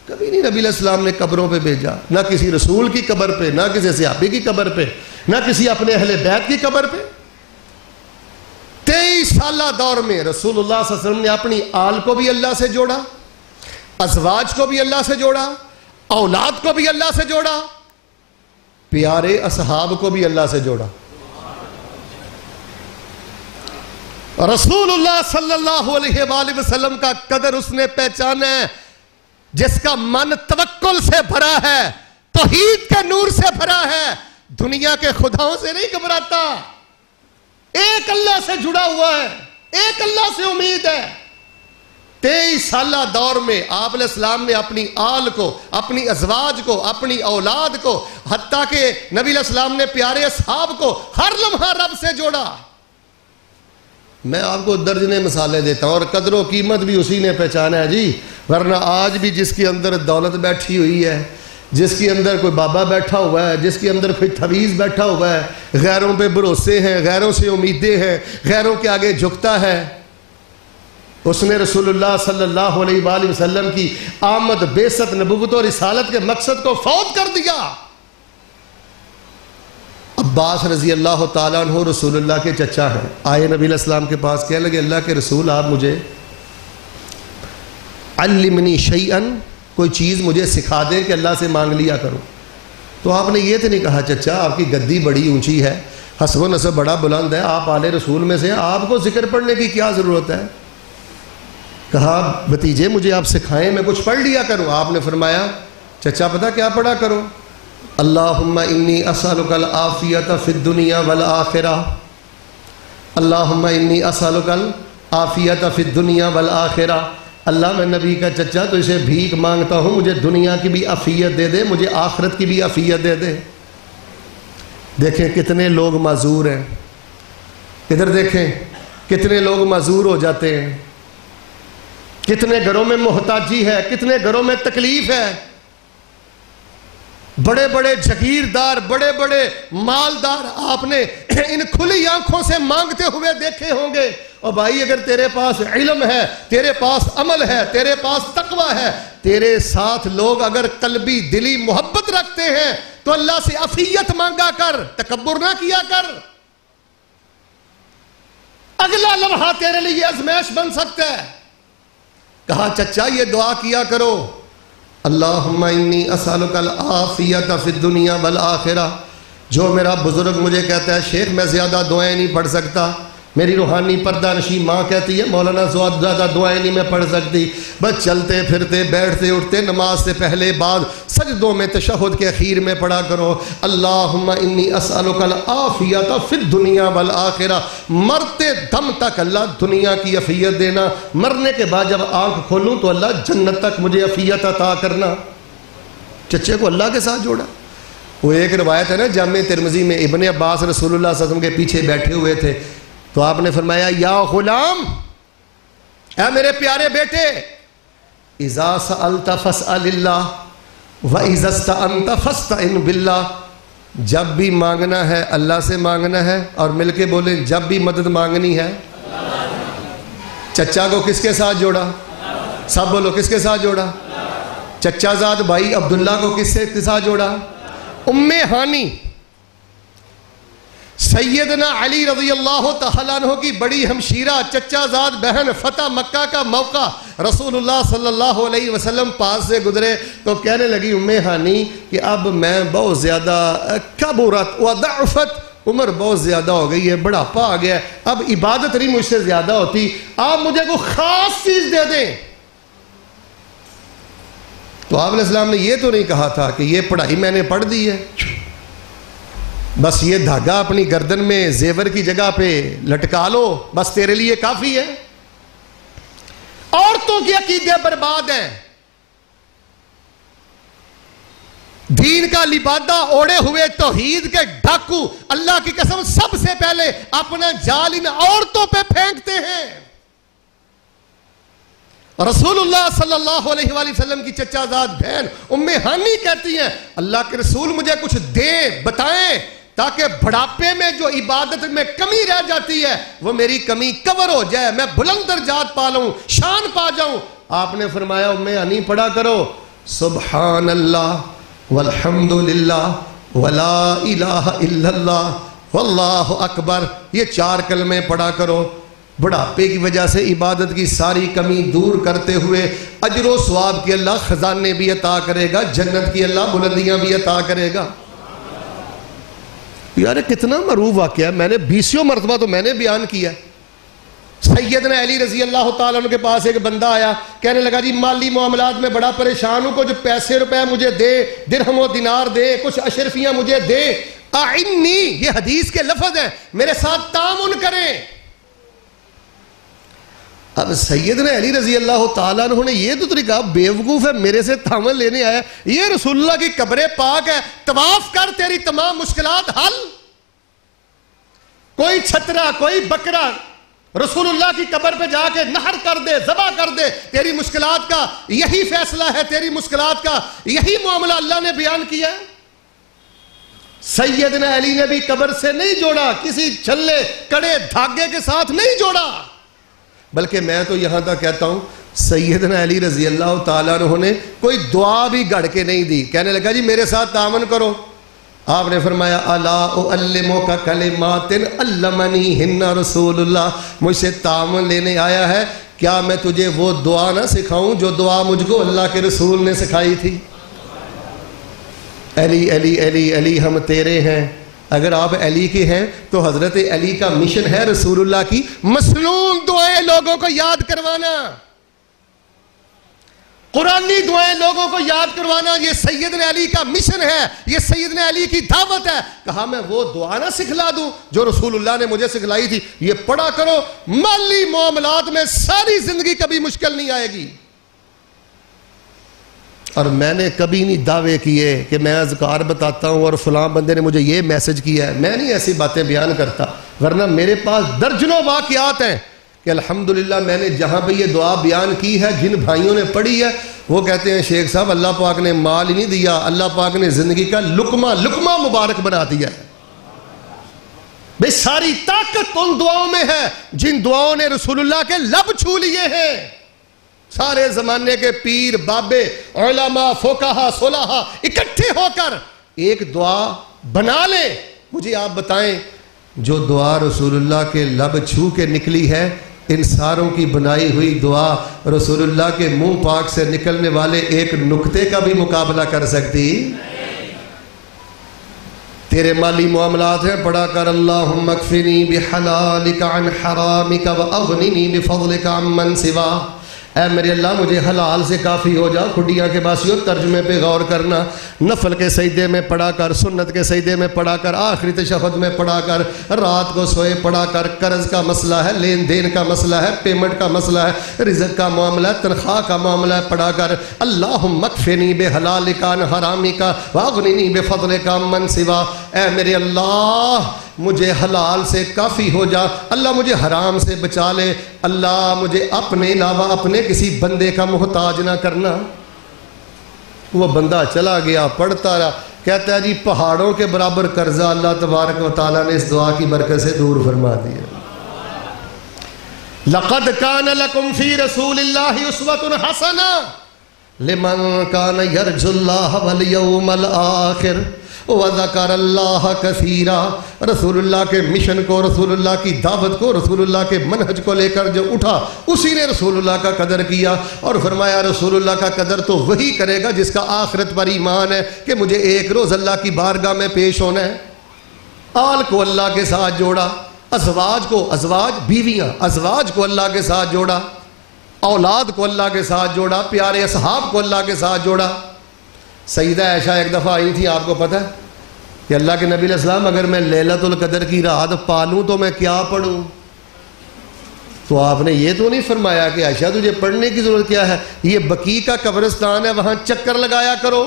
کبھی نہیں نبی علیہ السلام نے قبروں پہ بھیجا، نہ کسی رسول کی قبر پہ، نہ کسی صحابی کی قبر پہ، نہ کسی اپنے اہل بیت کی قبر پہ. 23 سالہ دور میں رسول اللہ صلی اللہ علیہ وسلم نے اپنی آل کو بھی اللہ سے جوڑا، ازواج کو بھی اللہ سے جوڑا، اولاد کو بھی اللہ سے جوڑا، پیارے اصحاب کو بھی اللہ سے جوڑا. رسول اللہ صلی اللہ علیہ وآلہ وسلم کا قدر اس نے پہچانا ہے جس کا من توکل سے بھرا ہے، توحید کے نور سے بھرا ہے، دنیا کے خداؤں سے نہیں گھبراتا، ایک اللہ سے جڑا ہوا ہے، ایک اللہ سے امید ہے. 23 سالہ دور میں آپ علیہ السلام نے اپنی آل کو، اپنی ازواج کو، اپنی اولاد کو، حتیٰ کہ نبی علیہ السلام نے پیارے اصحاب کو ہر لمحہ رب سے جوڑا. میں آپ کو درجنے مثالیں دیتا ہوں، اور قدر و قیمت بھی اسی نے پہچانا ہے جی. ورنہ آج بھی جس کے اندر دولت بیٹھی ہوئی ہے، جس کے اندر کوئی بابا بیٹھا ہوا ہے، جس کے اندر کوئی تعویذ بیٹھا ہوا ہے، غیروں پہ بھروسے ہیں، غیروں سے امیدیں ہیں، غیروں کے آگے جھکتا ہے، اس نے رسول اللہ صلی اللہ علیہ وآلہ وسلم کی آمد، بعثت، نبوت اور رسالت کے مقصد کو فوت کر دیا. عباس رضی اللہ تعالیٰ عنہ رسول اللہ کے چچا ہیں، آئے نبی علیہ السلام کے پاس، کہنے لگے اللہ کے رسول آپ مجھے علمنی شیئن، کوئی چیز مجھے سکھا دیں کہ اللہ سے مانگ لیا کروں. تو آپ نے یہ تو نہیں کہا چچا آپ کی گدی بڑی اونچی ہے، حسب و نسب بڑا بلند ہے، آپ آل رسول میں سے، آپ کو ذکر پڑھنے کی کیا ضرورت ہے. کہا بھتیجے مجھے آپ سکھائیں میں کچھ پڑھ لیا کروں. آپ نے فرمایا چچا پتہ کیا پڑھا کرو؟ اللہم انی اسألک العافیت فی الدنیا والآخرہ، اللہم انی اسألک العافیت فی الدنیا والآخرہ. اللہ میں نبی کا چچا تو اسے بھیک مانگتا ہوں، مجھے دنیا کی بھی عافیت دے دے، مجھے آخرت کی بھی عافیت دے دے. دیکھیں کتنے لوگ معذور ہیں، ادھر دیکھیں کتنے لوگ معذور ہو جاتے ہیں، کتنے گھروں میں محتاجی ہے، کتنے گھروں میں تکلیف ہے. بڑے بڑے جگیردار، بڑے بڑے مالدار آپ نے ان کھلی آنکھوں سے مانگتے ہوئے دیکھے ہوں گے۔ اور بھائی اگر تیرے پاس علم ہے، تیرے پاس عمل ہے، تیرے پاس تقوی ہے، تیرے ساتھ لوگ اگر قلبی دلی محبت رکھتے ہیں تو اللہ سے عفیت مانگا کر، تکبر نہ کیا کر۔ اگلا لمحہ تیرے لیے آزمائش بن سکتا ہے۔ کہا چچا یہ دعا کیا کرو، اللہم انی اسألک العافیت فی الدنیا والآخرہ۔ جو میرا بزرگ مجھے کہتا ہے شیخ میں زیادہ دعائیں نہیں پڑھ سکتا، میری روحانی پردہ نشین ماں کہتی ہے مولانا زیادہ دعائیں نہیں میں پڑھ سکتی، بس چلتے پھرتے بیٹھتے اٹھتے نماز سے پہلے بعد سجدوں میں تشہد کے اخیر میں پڑھا کرو اللہم انی اسألک العافیت فی الدنیا والآخرہ۔ مرتے دم تک اللہ دنیا کی عافیت دینا، مرنے کے بعد جب آنکھ کھولوں تو اللہ جنت تک مجھے عافیت عطا کرنا۔ چچے کو اللہ کے ساتھ جوڑا۔ وہ ایک روایت ہے نا جامع ترمذی میں، ابن عباس رسول اللہ صلی اللہ علیہ وسلم کے پیچھے بیٹھے ہوئے تھے تو آپ نے فرمایا یا غلام، اے میرے پیارے بیٹے، اذا سألت فاسأل اللہ وَإِذَا اسْتَعَنْتَ فَاسْتَعِنْ بِاللَّهِ۔ جب بھی مانگنا ہے اللہ سے مانگنا ہے، اور مل کے بولیں جب بھی مدد مانگنی ہے۔ چچا کو کس کے ساتھ جوڑا؟ سب بولو کس کے ساتھ جوڑا؟ چچا زاد بھائی عبداللہ کو کس کے ساتھ جوڑا؟ ام ہانی سیدنا علی رضی اللہ تعالیٰ عنہ کی بڑی ہمشیرہ، چچا زاد بہن، فتح مکہ کا موقع، رسول اللہ صلی اللہ علیہ وسلم پاس سے گزرے تو کہنے لگی ام ہانی کہ اب میں بہت زیادہ کبرت وضعفت، عمر بہت زیادہ ہو گئی ہے، بڑھاپا آ گیا ہے، اب عبادت نہیں مجھ سے زیادہ ہوتی، آپ مجھے کوئی خاص چیز دے دیں۔ تو آپ علیہ السلام نے یہ تو نہیں کہا تھا کہ یہ پڑھائی میں نے پڑھ دی ہے، بس یہ دھاگا اپنی گردن میں زیور کی جگہ پہ لٹکا لو، بس تیرے لیے کافی ہے۔ عورتوں کی عقیدے برباد ہیں، دین کا لبادہ اوڑے ہوئے توحید کے ڈاکو اللہ کی قسم سب سے پہلے اپنا جال ان عورتوں پہ پھینکتے ہیں۔ رسول اللہ صلی اللہ علیہ وآلہ وسلم کی چچا زاد بہن ام ہانی کہتی ہیں اللہ کے رسول مجھے کچھ دیں، بتائیں تاکہ بڑھاپے میں جو عبادت میں کمی رہ جاتی ہے وہ میری کمی کور ہو جائے، میں بلند درجات پا لوں، شان پا جاؤں۔ آپ نے فرمایا ام ہانی پڑھا کرو سبحان اللہ والحمد للہ ولا الہ الا اللہ واللہ اکبر، یہ 4 کلمے پڑھا کرو۔ بڑھاپے کی وجہ سے عبادت کی ساری کمی دور کرتے ہوئے اجر و ثواب کی اللہ خزانے بھی عطا کرے گا، جنت کی اللہ بلندیاں بھی عطا کرے گا۔ یار کتنا معروف واقعہ ہے، میں نے 20 مرتبہ تو میں نے بیان کیا۔ سیدنا علی رضی اللہ تعالیٰ عنہ کے پاس ایک بندہ آیا، کہنے لگا جی مالی معاملات میں بڑا پریشان ہوں، کچھ پیسے روپے مجھے دے، درہم و دینار دے، کچھ اشرفیاں مجھے دے، اعنی، یہ حدیث کے لفظ ہیں، میرے ساتھ تعاون کریں۔ اب سیدنا علی رضی اللہ تعالیٰ عنہ نے یہ تو طریقہ بیوقوف ہے، میرے سے تعاون لینے آیا، یہ رسول اللہ کی قبر پاک ہے، طواف کر تیری تمام مشکلات حل۔ کوئی چھترا کوئی بکرا رسول اللہ کی قبر پہ جا کے نحر کر دے، ذبح کر دے، تیری مشکلات کا یہی فیصلہ ہے، تیری مشکلات کا یہی معاملہ اللہ نے بیان کیا ہے۔ سیدنا علی نے بھی قبر سے نہیں جوڑا، کسی چھلے کڑے دھاگے کے ساتھ نہیں جوڑا، بلکہ میں تو یہاں تک کہتا ہوں سیدنا علی رضی اللہ تعالیٰ عنہ نے کوئی دعا بھی گھڑ کے نہیں دی، کہنے لگا جی میرے ساتھ تعاون کرو۔ آپ نے فرمایا الا اعلمک کلمات علمنیہن رسول اللہ، مجھ سے تعاون لینے آیا ہے، کیا میں تجھے وہ دعا نہ سکھاؤں جو دعا مجھ کو اللہ کے رسول نے سکھائی تھی؟ علی علی علی علی ہم تیرے ہیں، اگر آپ علی کے ہیں تو حضرت علی کا مشن ہے رسول اللہ کی مسنون دعائیں لوگوں کو یاد کروانا، قرآنی دعائیں لوگوں کو یاد کروانا، یہ سیدنا علی کا مشن ہے، یہ سیدنا علی کی دعوت ہے۔ کہا میں وہ دعا نہ سکھلا دوں جو رسول اللہ نے مجھے سکھلائی تھی، یہ پڑھا کرو، مالی معاملات میں ساری زندگی کبھی مشکل نہیں آئے گی۔ اور میں نے کبھی نہیں دعوے کیے کہ میں اذکار بتاتا ہوں اور فلاں بندے نے مجھے یہ میسج کیا ہے، میں نہیں ایسی باتیں بیان کرتا، ورنہ میرے پاس درجنوں واقعات ہیں کہ الحمدللہ میں نے جہاں پہ یہ دعا بیان کی ہے، جن بھائیوں نے پڑھی ہے وہ کہتے ہیں شیخ صاحب اللہ پاک نے مال ہی نہیں دیا، اللہ پاک نے زندگی کا لقمہ مبارک بنا دیا ہے۔ بھئی ساری طاقت ان دعاؤں میں ہے جن دعاؤں نے رسول اللہ کے لب چھو لیے ہیں۔ سارے زمانے کے پیر بابے علماء فقہا صلحاء اکٹھے ہو کر ایک دعا بنا لیں۔ مجھے آپ بتائیں جو دعا رسول اللہ کے لب چھو کے نکلی ہے، ان ساروں کی بنائی ہوئی دعا رسول اللہ کے منہ پاک سے نکلنے والے ایک نکتے کا بھی مقابلہ کر سکتی؟ تیرے مالی معاملات ہیں، پڑھا کر اللہم اکفنی بحلالک عن حرامک واغننی بفضلک عن من سوا۔ اے میرے اللہ مجھے حلال سے کافی ہو جا۔ کھڈیاں کے باسیوں ترجمے پہ غور کرنا، نفل کے سجدے میں پڑھا کر، سنت کے سجدے میں پڑھا کر، آخری تشہد میں پڑھا کر، رات کو سوئے پڑھا کر، قرض کا مسئلہ ہے، لین دین کا مسئلہ ہے، پیمنٹ کا مسئلہ ہے، رزق کا معاملہ ہے، تنخواہ کا معاملہ ہے، پڑھا کر اللہم اکفنی بحلالک عن حرامک واغننی بفضلک عن من سوا۔ اے میرے اللہ مجھے حلال سے کافی ہو جا، اللہ مجھے حرام سے بچا لے، اللہ مجھے اپنے علاوہ اپنے کسی بندے کا محتاج نہ کرنا۔ وہ بندہ چلا گیا، پڑھتا رہا، کہتا ہے جی پہاڑوں کے برابر قرضہ اللہ تبارک و تعالیٰ نے اس دعا کی برکت سے دور فرما دیا۔ لَقَدْ كَانَ لَكُمْ فِي رَسُولِ اللَّهِ أُسْوَةٌ حَسَنَةٌ لِمَنْ كَانَ يَرْجُو اللَّهَ وَالْيَوْمَ الْآخِرَ وَذَكَرَ اللَّهَ كَثِيرًا۔ رسول اللہ کے مشن کو، رسول اللہ کی دعوت کو، رسول اللہ کے منہج کو لے کر جو اٹھا، اسی نے رسول اللہ کا قدر کیا، اور فرمایا رسول اللہ کا قدر تو وہی کرے گا جس کا آخرت پر ایمان ہے کہ مجھے ایک روز اللہ کی بارگاہ میں پیش ہونا ہے۔ آل کو اللہ کے ساتھ جوڑا، ازواج بیویاں، ازواج کو اللہ کے ساتھ جوڑا، اولاد کو اللہ کے ساتھ جوڑا، پیارے اصحاب کو اللہ کے ساتھ جوڑا۔ سیدہ عائشہ ایک دفعہ آئی تھی، آپ کو پتہ ہے کہ اللہ کے نبی علیہ السلام اگر میں لیلۃ القدر کی رات پالوں تو میں کیا پڑھوں؟ تو آپ نے یہ تو نہیں فرمایا کہ عائشہ تجھے پڑھنے کی ضرورت کیا ہے، یہ بقیع کا قبرستان ہے وہاں چکر لگایا کرو۔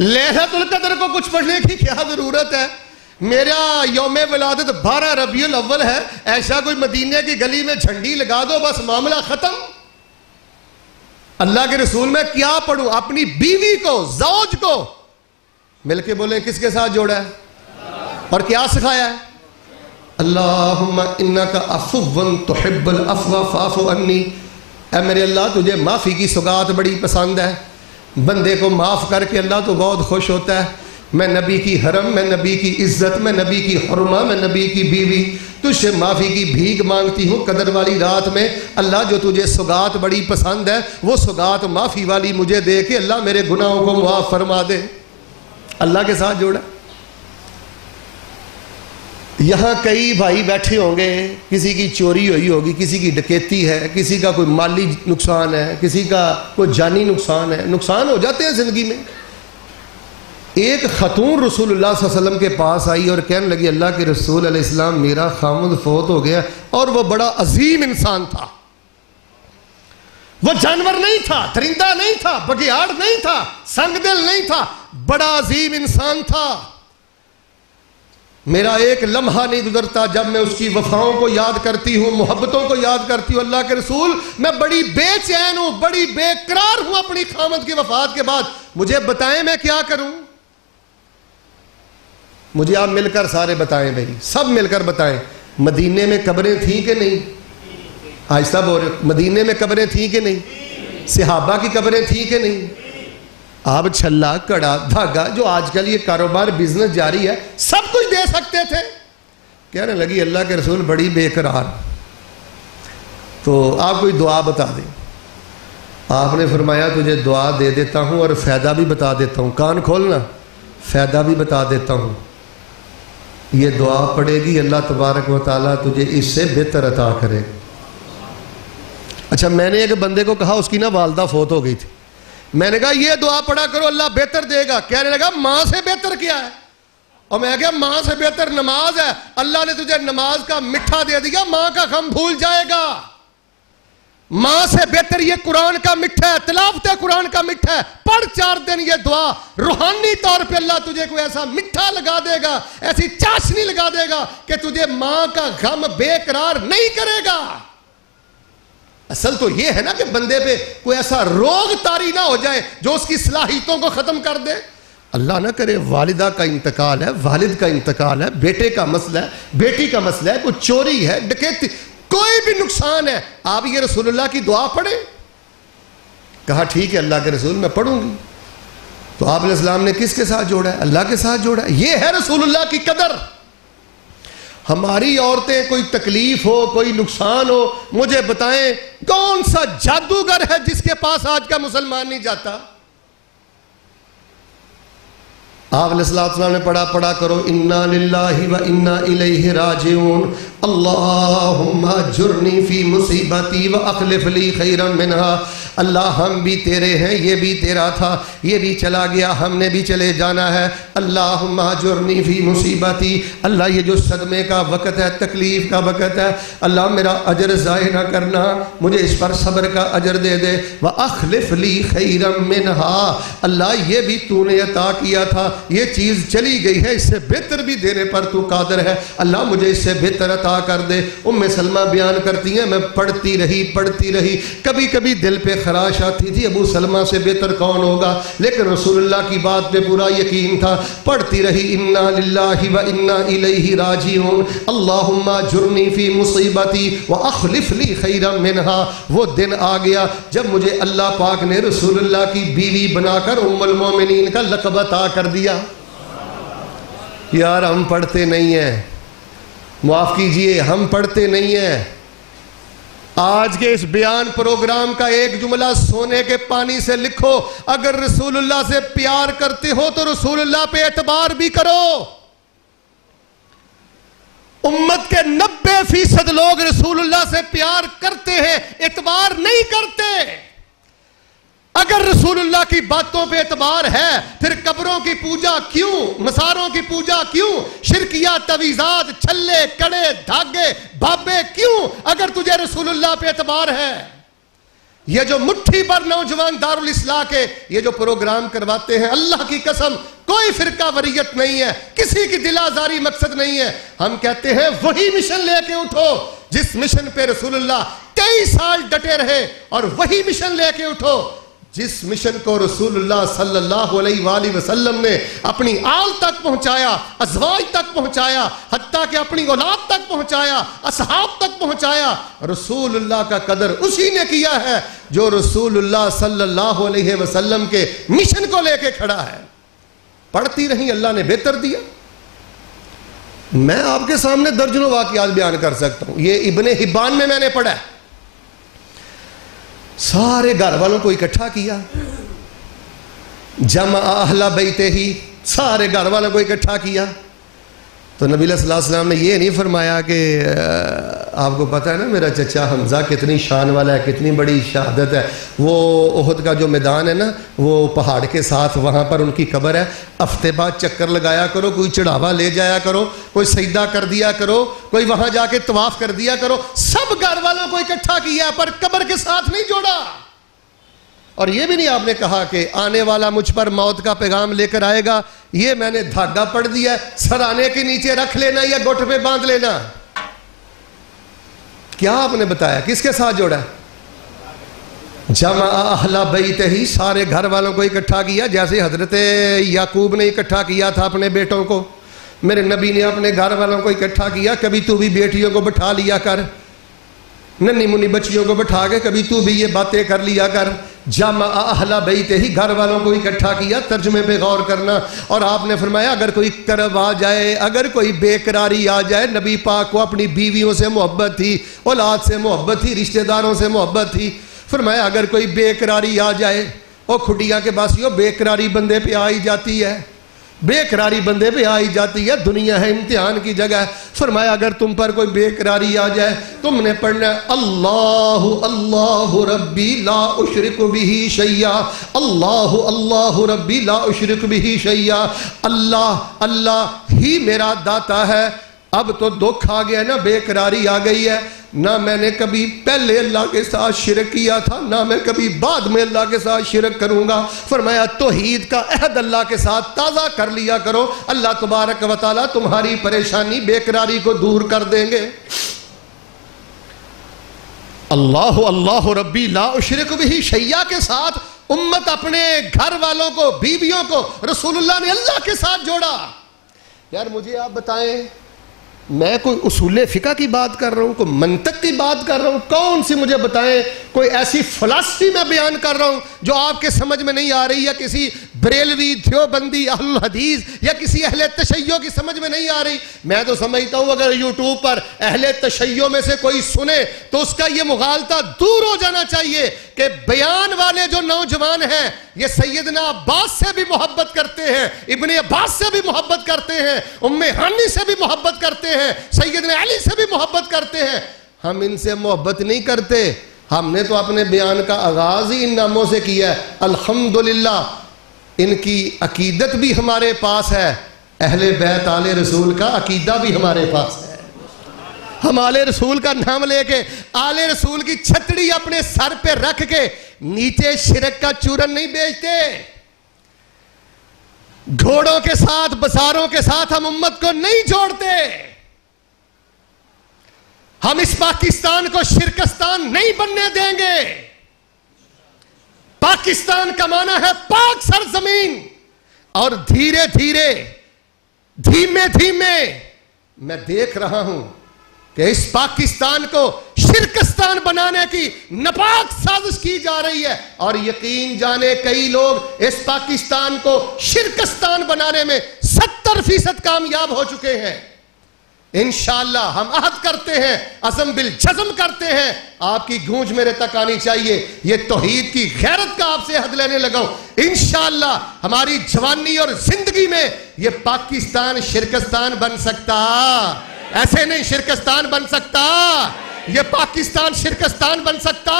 لیلۃ القدر کو کچھ پڑھنے کی کیا ضرورت ہے؟ میرا یوم ولادت 12 ربیع الاول ہے، عائشہ کوئی مدینے کی گلی میں جھنڈی لگا دو، بس معاملہ ختم۔ اللہ کے رسول میں کیا پڑھوں؟ اپنی بیوی کو، زوج کو مل کے بولیں کس کے ساتھ جوڑا ہے اور کیا سکھایا ہے؟ اللہم انک عفو تحب العفو فاعف عنی۔ اے میرے اللہ تجھے معافی کی سوغات بڑی پسند ہے، بندے کو معاف کر کے اللہ تو بہت خوش ہوتا ہے۔ میں نبی کی حرم، میں نبی کی عزت، میں نبی کی حرمہ، میں نبی کی بیوی، تجھ سے معافی کی بھیک مانگتی ہوں قدر والی رات میں۔ اللہ جو تجھے سوغات بڑی پسند ہے وہ سوغات معافی والی مجھے دے کے اللہ میرے گناہوں کو معاف فرما دے۔ اللہ کے ساتھ جوڑا۔ یہاں کئی بھائی بیٹھے ہوں گے، کسی کی چوری ہوئی ہوگی، کسی کی ڈکیتی ہے، کسی کا کوئی مالی نقصان ہے، کسی کا کوئی جانی نقصان ہے، نقصان ہو جاتے ہیں زندگی میں۔ ایک خاتون رسول اللہ صلی اللہ علیہ وسلم کے پاس آئی اور کہنے لگی اللہ کے رسول علیہ السلام میرا خامد فوت ہو گیا، اور وہ بڑا عظیم انسان تھا، وہ جانور نہیں تھا، درندہ نہیں تھا، بگیاڑ نہیں تھا، سنگ دل نہیں تھا، بڑا عظیم انسان تھا۔ میرا ایک لمحہ نہیں گزرتا جب میں اس کی وفاؤں کو یاد کرتی ہوں، محبتوں کو یاد کرتی ہوں۔ اللہ کے رسول میں بڑی بے چین ہوں، بڑی بے قرار ہوں اپنی خامد کی وفات کے بعد، مجھے بتائیں میں کیا کروں؟ مجھے آپ مل کر سارے بتائیں بھائی، سب مل کر بتائیں، مدینے میں قبریں تھیں کہ نہیں؟ آہستہ بول رہے، مدینے میں قبریں تھیں کہ نہیں؟ صحابہ کی قبریں تھیں کہ نہیں؟ آپ چھلا کڑا دھاگا جو آج کل یہ کاروبار بزنس جاری ہے سب کچھ دے سکتے تھے۔ کہنے لگی اللہ کے رسول بڑی بے قرار، تو آپ کوئی دعا بتا دیں۔ آپ نے فرمایا تجھے دعا دے دیتا ہوں اور فائدہ بھی بتا دیتا ہوں، کان کھولنا، فائدہ بھی بتا دیتا ہوں۔ یہ دعا پڑھے گی اللہ تبارک و تعالیٰ تجھے اس سے بہتر عطا کرے۔ اچھا میں نے ایک بندے کو کہا، اس کی نا والدہ فوت ہو گئی تھی، میں نے کہا یہ دعا پڑھا کرو اللہ بہتر دے گا۔ کہنے لگا ماں سے بہتر کیا ہے؟ اور میں کہا ماں سے بہتر نماز ہے، اللہ نے تجھے نماز کا مٹھا دے دیا، ماں کا غم بھول جائے گا۔ ماں سے بہتر یہ قرآن کا مٹھا ہے، تلاوت قرآن کا مٹھا ہے، پڑھ 4 دن یہ دعا، روحانی طور پہ اللہ تجھے کوئی ایسا مٹھا لگا دے گا، ایسی چاشنی لگا دے گا کہ تجھے ماں کا غم بے قرار نہیں کرے گا۔ اصل تو یہ ہے نا کہ بندے پہ کوئی ایسا روگ طاری نہ ہو جائے جو اس کی صلاحیتوں کو ختم کر دے. اللہ نہ کرے والدہ کا انتقال ہے, والد کا انتقال ہے, بیٹے کا مسئلہ ہے, بیٹی کا مسئلہ ہے, کوئی چوری ہے, ڈکیتی, کوئی بھی نقصان ہے, آپ یہ رسول اللہ کی دعا پڑھیں. کہا ٹھیک ہے اللہ کے رسول میں پڑھوں گی. تو آپ علیہ السلام نے کس کے ساتھ جوڑا ہے؟ اللہ کے ساتھ جوڑا ہے. یہ ہے رسول اللہ کی قدر. ہماری عورتیں کوئی تکلیف ہو, کوئی نقصان ہو, مجھے بتائیں کون سا جادوگر ہے جس کے پاس آج کا مسلمان نہیں جاتا؟ آپ علیہ السلام نے پڑھا کرو انا للہ و انا الیہ راجعون اللہم اجرنی فی مصیبتی و اخلف لی خیرا منہا. اللہ ہم بھی تیرے ہیں, یہ بھی تیرا تھا, یہ بھی چلا گیا, ہم نے بھی چلے جانا ہے. اللہم اجرنی فی مصیبتی, اللہ یہ جو صدمے کا وقت ہے, تکلیف کا وقت ہے, اللہ میرا اجر ضائع نہ کرنا, مجھے اس پر صبر کا اجر دے دے. وَأَخْلِفْ لِي خَيْرًا مِّنْهَا, اللہ یہ بھی تو نے عطا کیا تھا, یہ چیز چلی گئی ہے, اس سے بہتر بھی دینے پر تو قادر ہے, اللہ مجھے اس سے بہتر عطا کر دے. ام سلمہ بیان کرتی ہیں میں پڑھتی رہی, کبھی کبھی دل پہ خراش آتی تھی ابو سلمہ سے بہتر کون ہوگا, لیکن رسول اللہ کی بات پہ پورا یقین تھا. پڑھتی رہی انا للہ و انا الیہ راجعون اللہم اجرنی فی مصیبتی واخلف لی خیرا منہا. وہ دن آ گیا جب مجھے اللہ پاک نے رسول اللہ کی بیوی بنا کر ام المومنین کا لقب عطا کر دیا. یار ہم پڑھتے نہیں ہیں, معاف کیجئے ہم پڑھتے نہیں ہیں. آج کے اس بیان پروگرام کا ایک جملہ سونے کے پانی سے لکھو, اگر رسول اللہ سے پیار کرتے ہو تو رسول اللہ پہ اعتبار بھی کرو. امت کے 90% لوگ رسول اللہ سے پیار کرتے ہیں, اعتبار نہیں کرتے. اگر رسول اللہ کی باتوں پہ اعتبار ہے پھر قبروں کی پوجا کیوں, مساروں کی پوجا کیوں, شرکیات, تویزات, چھلے, کڑے, دھاگے, بابے کیوں, اگر تجھے رسول اللہ پہ اعتبار ہے. یہ جو مٹھی پر نوجوان دارالاسلاح کے یہ جو پروگرام کرواتے ہیں, اللہ کی قسم کوئی فرقہ وریت نہیں ہے, کسی کی دل آزاری مقصد نہیں ہے. ہم کہتے ہیں وہی مشن لے کے اٹھو جس مشن پہ رسول اللہ 23 سال ڈٹے رہے, اور وہی مشن لے کے اٹھو جس مشن کو رسول اللہ صلی اللہ علیہ وآلہ وسلم نے اپنی آل تک پہنچایا, ازواج تک پہنچایا, حتیٰ کہ اپنی اولاد تک پہنچایا, اصحاب تک پہنچایا. رسول اللہ کا قدر اسی نے کیا ہے جو رسول اللہ صلی اللہ علیہ وسلم کے مشن کو لے کے کھڑا ہے. پڑھتی رہی, اللہ نے بہتر دیا. میں آپ کے سامنے درجنوں واقعات بیان کر سکتا ہوں. یہ ابن حبان میں نے پڑھا ہے. سارے گھر والوں کو اکٹھا کیا, جمع اہل بیتہ ہی, سارے گھر والوں کو اکٹھا کیا. تو نبی صلی اللہ علیہ وسلم نے یہ نہیں فرمایا کہ آپ کو پتہ ہے نا میرا چچا حمزہ کتنی شان والا ہے, کتنی بڑی شہادت ہے, وہ احد کا جو میدان ہے نا وہ پہاڑ کے ساتھ وہاں پر ان کی قبر ہے, ہفتے بعد چکر لگایا کرو, کوئی چڑھاوا لے جایا کرو, کوئی سجدہ کر دیا کرو, کوئی وہاں جا کے طواف کر دیا کرو. سب گھر والوں کو اکٹھا کیا پر قبر کے ساتھ نہیں جوڑا. اور یہ بھی نہیں آپ نے کہا کہ آنے والا مجھ پر موت کا پیغام لے کر آئے گا, یہ میں نے دھاگا پڑھ دیا, سرانے کے نیچے رکھ لینا یا گھٹ پہ باندھ لینا. کیا آپ نے بتایا, کس کے ساتھ جوڑا ہے؟ جمع اہل بیتہ ہی, سارے گھر والوں کو اکٹھا کیا, جیسے حضرت یعقوب نے اکٹھا کیا تھا اپنے بیٹوں کو. میرے نبی نے اپنے گھر والوں کو اکٹھا کیا. کبھی تو بھی بیٹیوں کو بٹھا لیا کر, ننی منی بچیوں کو بٹھا کے کبھی تو بھی یہ باتیں کر لیا کر. جمع اہل بیتہ ہی, گھر والوں کو اکٹھا کیا. ترجمے پہ غور کرنا. اور آپ نے فرمایا اگر کوئی کرب آ جائے, اگر کوئی بے قراری آ جائے, نبی پاک کو اپنی بیویوں سے محبت تھی, اولاد سے محبت تھی, رشتہ داروں سے محبت تھی. فرمایا اگر کوئی بے قراری آ جائے, او کھڈیاں کے باسیوں, بے قراری بندے پہ آئی جاتی ہے, بے قراری بندے پہ آئی جاتی ہے, دنیا ہے امتحان کی جگہ. فرمایا اگر تم پر کوئی بے قراری آ جائے, تم نے پڑھنا اللہ اللہ ربی لا اشرک بہ شیئا, اللہ اللہ ربی لا اشرک بہ شیئا, اللہ اللہ ہی میرا داتا ہے. اب تو دکھ آ گیا نا, بے قراری آ گئی ہے, نہ میں نے کبھی پہلے اللہ کے ساتھ شرک کیا تھا, نہ میں کبھی بعد میں اللہ کے ساتھ شرک کروں گا. فرمایا توحید کا عہد اللہ کے ساتھ تازہ کر لیا کرو, اللہ تبارک و تعالیٰ تمہاری پریشانی بے قراری کو دور کر دیں گے. اللہ اللہ ربی لا اشرک بہ شیئا کے ساتھ امت اپنے گھر والوں کو، بیویوں کو رسول اللہ نے اللہ کے ساتھ جوڑا۔ یار مجھے آپ بتائیں، میں کوئی اصول فقہ کی بات کر رہا ہوں، کوئی منطق کی بات کر رہا ہوں، کون سی مجھے بتائیں کوئی ایسی فلسفی میں بیان کر رہا ہوں جو آپ کے سمجھ میں نہیں آ رہی، یا کسی بریلوی دیوبندی اہل الحدیث یا کسی اہل تشیع کی سمجھ میں نہیں آ رہی۔ میں تو سمجھتا ہوں اگر یوٹیوب پر اہل تشیع میں سے کوئی سنے تو اس کا یہ مغالطہ دور ہو جانا چاہیے کہ بیان والے جو نوجوان ہیں یہ سیدنا عباس سے بھی محبت کرتے ہیں، ابن عباس سے بھی محبت کرتے ہیں، ام ہانی سے بھی محبت کرتے ہیں، سیدنا علی سے بھی محبت کرتے ہیں۔ ہم ان سے محبت نہیں کرتے، ہم نے تو اپنے بیان کا آغاز ہی ان ناموں سے کیا ہے۔ الحمدللہ ان کی عقیدت بھی ہمارے پاس ہے، اہل بیت آل رسول کا عقیدہ بھی ہمارے پاس ہے۔ ہم آل رسول کا نام لے کے آل رسول کی چھتڑی اپنے سر پہ رکھ کے نیچے شرک کا چورن نہیں بیچتے۔ گھوڑوں کے ساتھ بساروں کے ساتھ ہم امت کو نہیں جوڑتے۔ ہم اس پاکستان کو شرکستان نہیں بننے دیں گے۔ پاکستان کا معنی ہے پاک سرزمین، اور دھیرے دھیرے دھیمے دھیمے میں دیکھ رہا ہوں کہ اس پاکستان کو شرکستان بنانے کی ناپاک سازش کی جا رہی ہے، اور یقین جانے کئی لوگ اس پاکستان کو شرکستان بنانے میں 70% کامیاب ہو چکے ہیں۔ انشاءاللہ ہم عہد کرتے ہیں، عزم بالجزم کرتے ہیں، آپ کی گونج میرے تک آنی چاہیے، یہ توحید کی غیرت کا آپ سے عہد لینے لگا ہوں۔ انشاءاللہ ہماری جوانی اور زندگی میں یہ پاکستان شرکستان بن سکتا، ایسے نہیں شرکستان بن سکتا، یہ پاکستان شرکستان بن سکتا۔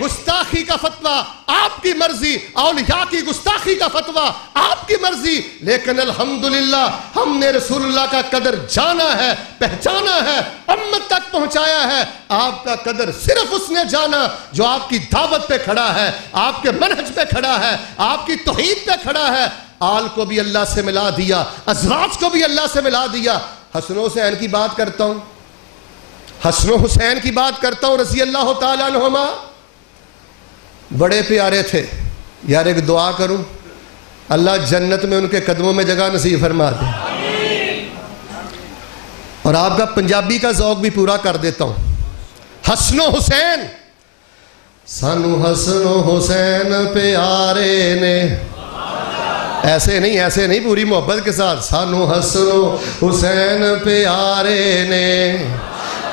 گستاخی کا فتویٰ آپ کی مرضی، اولیاء کی گستاخی کا فتویٰ آپ کی مرضی، لیکن الحمدللہ ہم نے رسول اللہ کا قدر جانا ہے، پہچانا ہے، امت تک پہنچایا ہے۔ آپ کا قدر صرف اس نے جانا جو آپ کی دعوت پہ کھڑا ہے، آپ کے منہج پہ کھڑا ہے، آپ کی توحید پہ کھڑا ہے۔ آل کو بھی اللہ سے ملا دیا، ازواج کو بھی اللہ سے ملا دیا۔ حسن و حسین کی بات کرتا ہوں، حسن و حسین کی بات کرتا ہوں رضی اللہ تعالیٰ عنہما، بڑے پیارے تھے۔ یار ایک دعا کروں، اللہ جنت میں ان کے قدموں میں جگہ نصیب فرما دے، اور آپ کا پنجابی کا ذوق بھی پورا کر دیتا ہوں۔ حسن و حسین، سانو حسن و حسین پیارے نے، ایسے نہیں پوری محبت کے ساتھ، سانو حسن و حسین پیارے نے،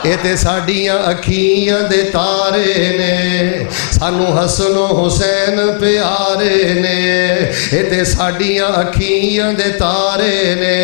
اے تے ساڈیاں اکھیاں دے تارے نے، سانو حسن و حسین پیارے نے، اے تے ساڈیاں اکھیاں دے تارے نے،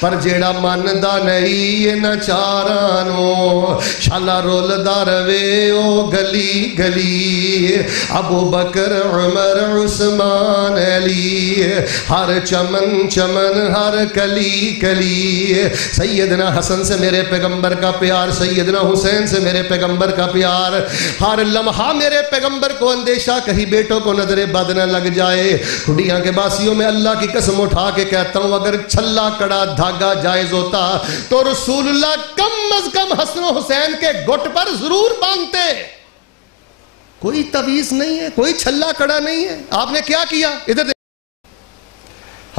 پر جیڑا مندا نہیں انہاں چاراں نو، شالا رولدا روے او گلی گلی، ابو بکر عمر عثمان علی، ہر چمن چمن ہر کلی کلی، سیدنا حسن سے میرے پیغمبر کا پیار، سیدنا حسین سے میرے پیغمبر کا پیار، ہر لمحہ میرے پیغمبر کو اندیشہ کہیں بیٹوں کو نظر بد نہ لگ جائے۔ کھڑیاں کے باسیوں میں اللہ کی قسم اٹھا کے کہتا ہوں، اگر چھلا کڑا دھاگا جائز ہوتا تو رسول اللہ کم از کم حسن و حسین کے گھٹ پر ضرور باندھتے۔ کوئی تعویذ نہیں ہے، کوئی چھلا کڑا نہیں ہے۔ آپ نے کیا کیا؟ ادھر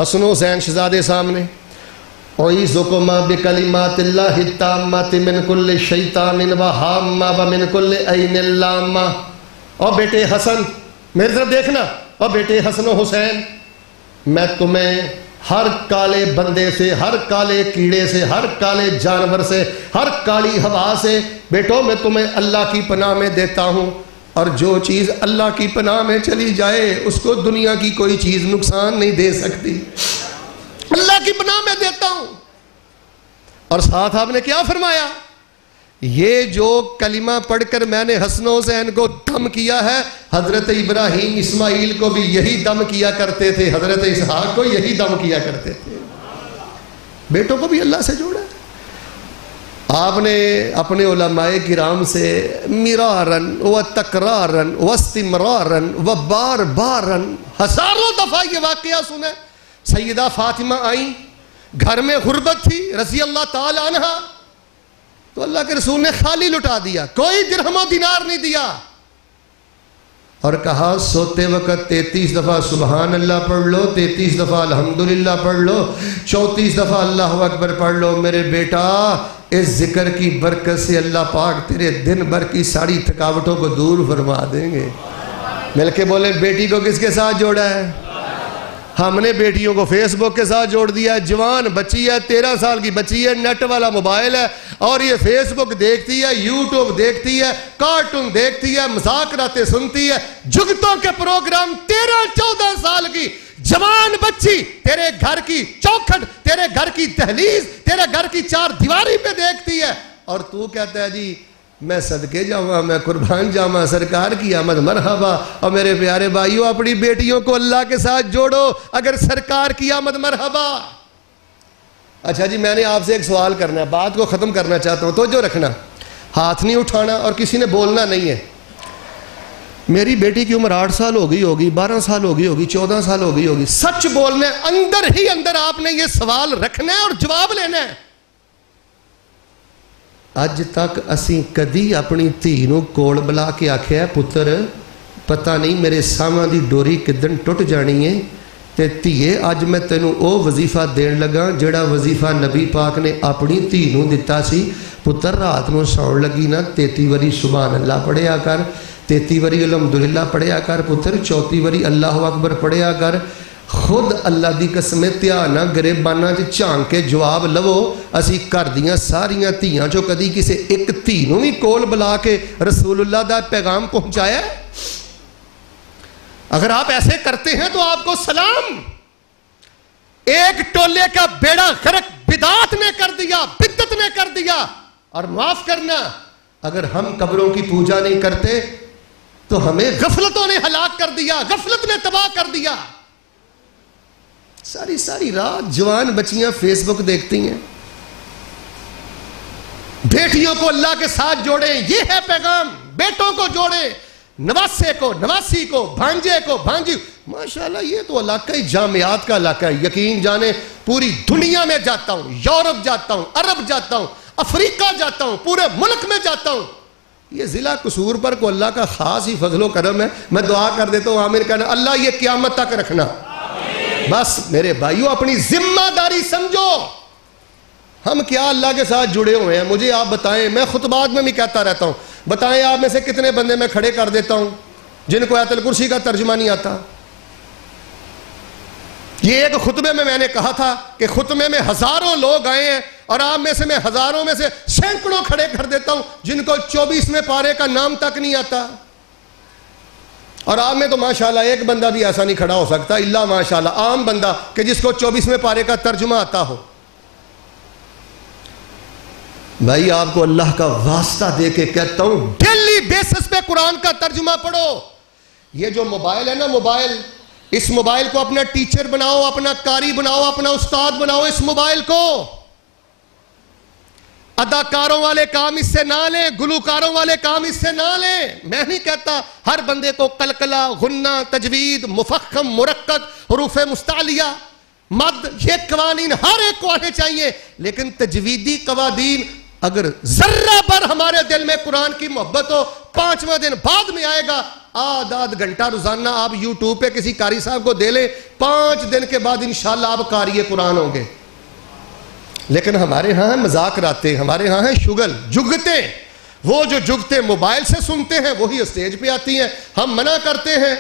حسن و حسین شہزادے سامنے، اعیذکما بکلمات اللہ التامات من کل شیطان وہامہ ومن کل عین لامہ۔ اور بیٹے حسن میری طرف دیکھنا، اور بیٹے حسن و حسین، میں تمہیں ہر کالے بندے سے، ہر کالے کیڑے سے، ہر کالے جانور سے، ہر کالی ہوا سے بیٹو میں تمہیں اللہ کی پناہ میں دیتا ہوں، اور جو چیز اللہ کی پناہ میں چلی جائے اس کو دنیا کی کوئی چیز نقصان نہیں دے سکتی، اللہ کی پناہ میں دیتا ہوں۔ اور ساتھ آپ نے کیا فرمایا؟ یہ جو کلمہ پڑھ کر میں نے حسن و حسین کو دم کیا ہے، حضرت ابراہیم اسماعیل کو بھی یہی دم کیا کرتے تھے، حضرت اسحاق کو یہی دم کیا کرتے تھے۔ بیٹوں کو بھی اللہ سے جوڑا۔ آپ نے اپنے علماء کرام سے مرارن و تکرارن و استمرارن و بار بارن ہزاروں دفعہ یہ واقعہ سنے۔ سیدہ فاطمہ آئیں، گھر میں غربت تھی رضی اللہ تعالی عنہ، تو اللہ کے رسول نے خالی لٹا دیا، کوئی درہم و دینار نہیں دیا، اور کہا سوتے وقت 33 دفعہ سبحان اللہ پڑھ لو، 33 دفعہ الحمدللہ پڑھ لو، 34 دفعہ اللہ اکبر پڑھ لو۔ میرے بیٹا اس ذکر کی برکت سے اللہ پاک تیرے دن بھر کی ساری تھکاوٹوں کو دور فرما دیں گے۔ مل کے بولے بیٹی کو کس کے ساتھ جوڑا ہے؟ ہم نے بیٹیوں کو فیس بک کے ساتھ جوڑ دیا ہے۔ جوان بچی ہے، 13 سال کی بچی ہے، نیٹ والا موبائل ہے، اور یہ فیس بک دیکھتی ہے، یوٹیوب دیکھتی ہے، کارٹون دیکھتی ہے، مذاکراتیں سنتی ہے، جگتوں کے پروگرام۔ 13-14 سال کی جوان بچی تیرے گھر کی چوکھٹ، تیرے گھر کی دہلیز، تیرے گھر کی 4 دیواری پہ دیکھتی ہے، اور تو کہتا ہے جی میں صدقے جاؤں، میں قربان جاؤں، سرکار کی آمد مرحبا۔ اور میرے پیارے بھائیوں، اپنی بیٹیوں کو اللہ کے ساتھ جوڑو اگر سرکار کی آمد مرحبا۔ اچھا جی، میں نے آپ سے ایک سوال کرنا ہے، بات کو ختم کرنا چاہتا ہوں، توجہ رکھنا، ہاتھ نہیں اٹھانا اور کسی نے بولنا نہیں ہے۔ میری بیٹی کی عمر 8 سال ہو گئی ہوگی، 12 سال ہو گئی ہوگی، 14 سال ہو گئی ہوگی، سچ بولنا ہے، اندر ہی اندر آپ نے یہ سوال رکھنا ہے اور جواب لینا ہے۔ اج تک اسی کدی اپنی دھی نو کول بلا کے آکھیا پتر پتہ نہیں میرے ساواں دی ڈوری کدن ٹوٹ جانی ہے تے دھیے اج میں تینوں او وظیفہ دین لگا جڑا وظیفہ نبی پاک نے اپنی دھی نو دتا سی، پتر رات نو سون لگی نا 33 واری سبحان اللہ پڑھیا کر، 33 واری الحمدللہ پڑھیا کر پتر، 34 واری اللہ اکبر پڑھیا کر۔ خود اللہ دی قسم دھیان نہ گریبانہ جھانک کے جواب لو، اسی گھر دیاں ساریاں دھیاں چوں کدی کسے ایک دھی نوں وی کول بلا کے رسول اللہ دا پیغام پہنچایا ہے؟ اگر آپ ایسے کرتے ہیں تو آپ کو سلام۔ ایک ٹولے کا بیڑا غرق بدعت نے کر دیا، بدعت نے کر دیا۔ اور معاف کرنا، اگر ہم قبروں کی پوجا نہیں کرتے تو ہمیں غفلتوں نے ہلاک کر دیا، غفلت نے تباہ کر دیا۔ ساری رات جوان بچیاں فیس بک دیکھتی ہیں۔ بیٹیوں کو اللہ کے ساتھ جوڑیں، یہ ہے پیغام۔ بیٹوں کو جوڑیں، نواسے کو، نواسی کو، بھانجے کو، بھانجی۔ ماشاءاللہ یہ تو علاقہ ہی جامعات کا علاقہ ہے، یقین جانے پوری دنیا میں جاتا ہوں، یورپ جاتا ہوں، عرب جاتا ہوں، افریقہ جاتا ہوں، پورے ملک میں جاتا ہوں۔ یہ ضلع قصور پر کو اللہ کا خاص ہی فضل و کرم ہے۔ میں دعا کر دیتا ہوں آمین کہنا، اللہ یہ قیامت تک رکھنا۔ بس میرے بھائیوں اپنی ذمہ داری سمجھو۔ ہم کیا اللہ کے ساتھ جڑے ہوئے ہیں؟ مجھے آپ بتائیں، میں خطبات میں بھی کہتا رہتا ہوں، بتائیں آپ میں سے کتنے بندے میں کھڑے کر دیتا ہوں جن کو آیت الکرسی کا ترجمہ نہیں آتا؟ یہ ایک خطبے میں نے کہا تھا کہ خطبے میں ہزاروں لوگ آئے ہیں اور آپ میں سے میں ہزاروں میں سے سینکڑوں کھڑے کر دیتا ہوں جن کو 24ویں پارے کا نام تک نہیں آتا۔ اور آپ میں تو ماشاءاللہ ایک بندہ بھی ایسا نہیں کھڑا ہو سکتا الا ماشاءاللہ عام بندہ کہ جس کو 24ویں پارے کا ترجمہ آتا ہو۔ بھائی آپ کو اللہ کا واسطہ دے کے کہتا ہوں ڈیلی بیسس پہ قرآن کا ترجمہ پڑھو۔ یہ جو موبائل ہے نا، موبائل، اس موبائل کو اپنا ٹیچر بناؤ، اپنا قاری بناؤ، اپنا استاد بناؤ۔ اس موبائل کو اداکاروں والے کام اس سے نہ لیں، گلوکاروں والے کام اس سے نہ لیں۔ میں نہیں کہتا ہر بندے کو قلقلہ، غنہ، تجوید، مفخم، مرقق، حروف مستعلیہ، مد، یہ قوانین ہر ایک کو آنے چاہیے، لیکن تجویدی قوانین اگر ذرہ پر ہمارے دل میں قرآن کی محبت ہو، 5واں دن بعد میں آئے گا، آدھ گھنٹہ روزانہ آپ یوٹیوب پہ کسی قاری صاحب کو دے لیں، 5 دن کے بعد انشاءاللہ آپ قاری قرآن ہوں گے۔ لیکن ہمارے ہاں مذاق راتے، ہمارے ہاں ہیں شگل، جگتے، وہ جو جگتے موبائل سے سنتے ہیں وہی اسٹیج پہ آتی ہیں۔ ہم منع کرتے ہیں،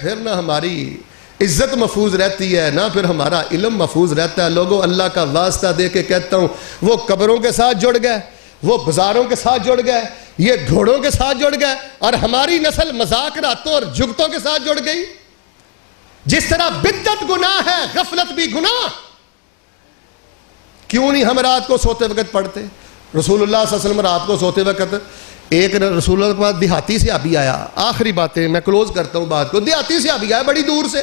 پھر نہ ہماری عزت محفوظ رہتی ہے، نہ پھر ہمارا علم محفوظ رہتا ہے۔ لوگوں اللہ کا واسطہ دے کے کہتا ہوں، وہ قبروں کے ساتھ جڑ گئے، وہ بازاروں کے ساتھ جڑ گئے، یہ گھوڑوں کے ساتھ جڑ گئے، اور ہماری نسل مذاق راتوں اور جگتوں کے ساتھ جڑ گئی۔ جس طرح بدعت گناہ ہے، غفلت بھی گناہ۔ کیوں نہیں ہم رات کو سوتے وقت پڑھتے؟ رسول اللہ صلی اللہ علیہ وسلم رات کو سوتے وقت ایک رسول اللہ کے پاس دیہاتی سے ابھی آیا، آخری باتیں میں کلوز کرتا ہوں بات کو، دیہاتی سے ابھی آیا بڑی دور سے،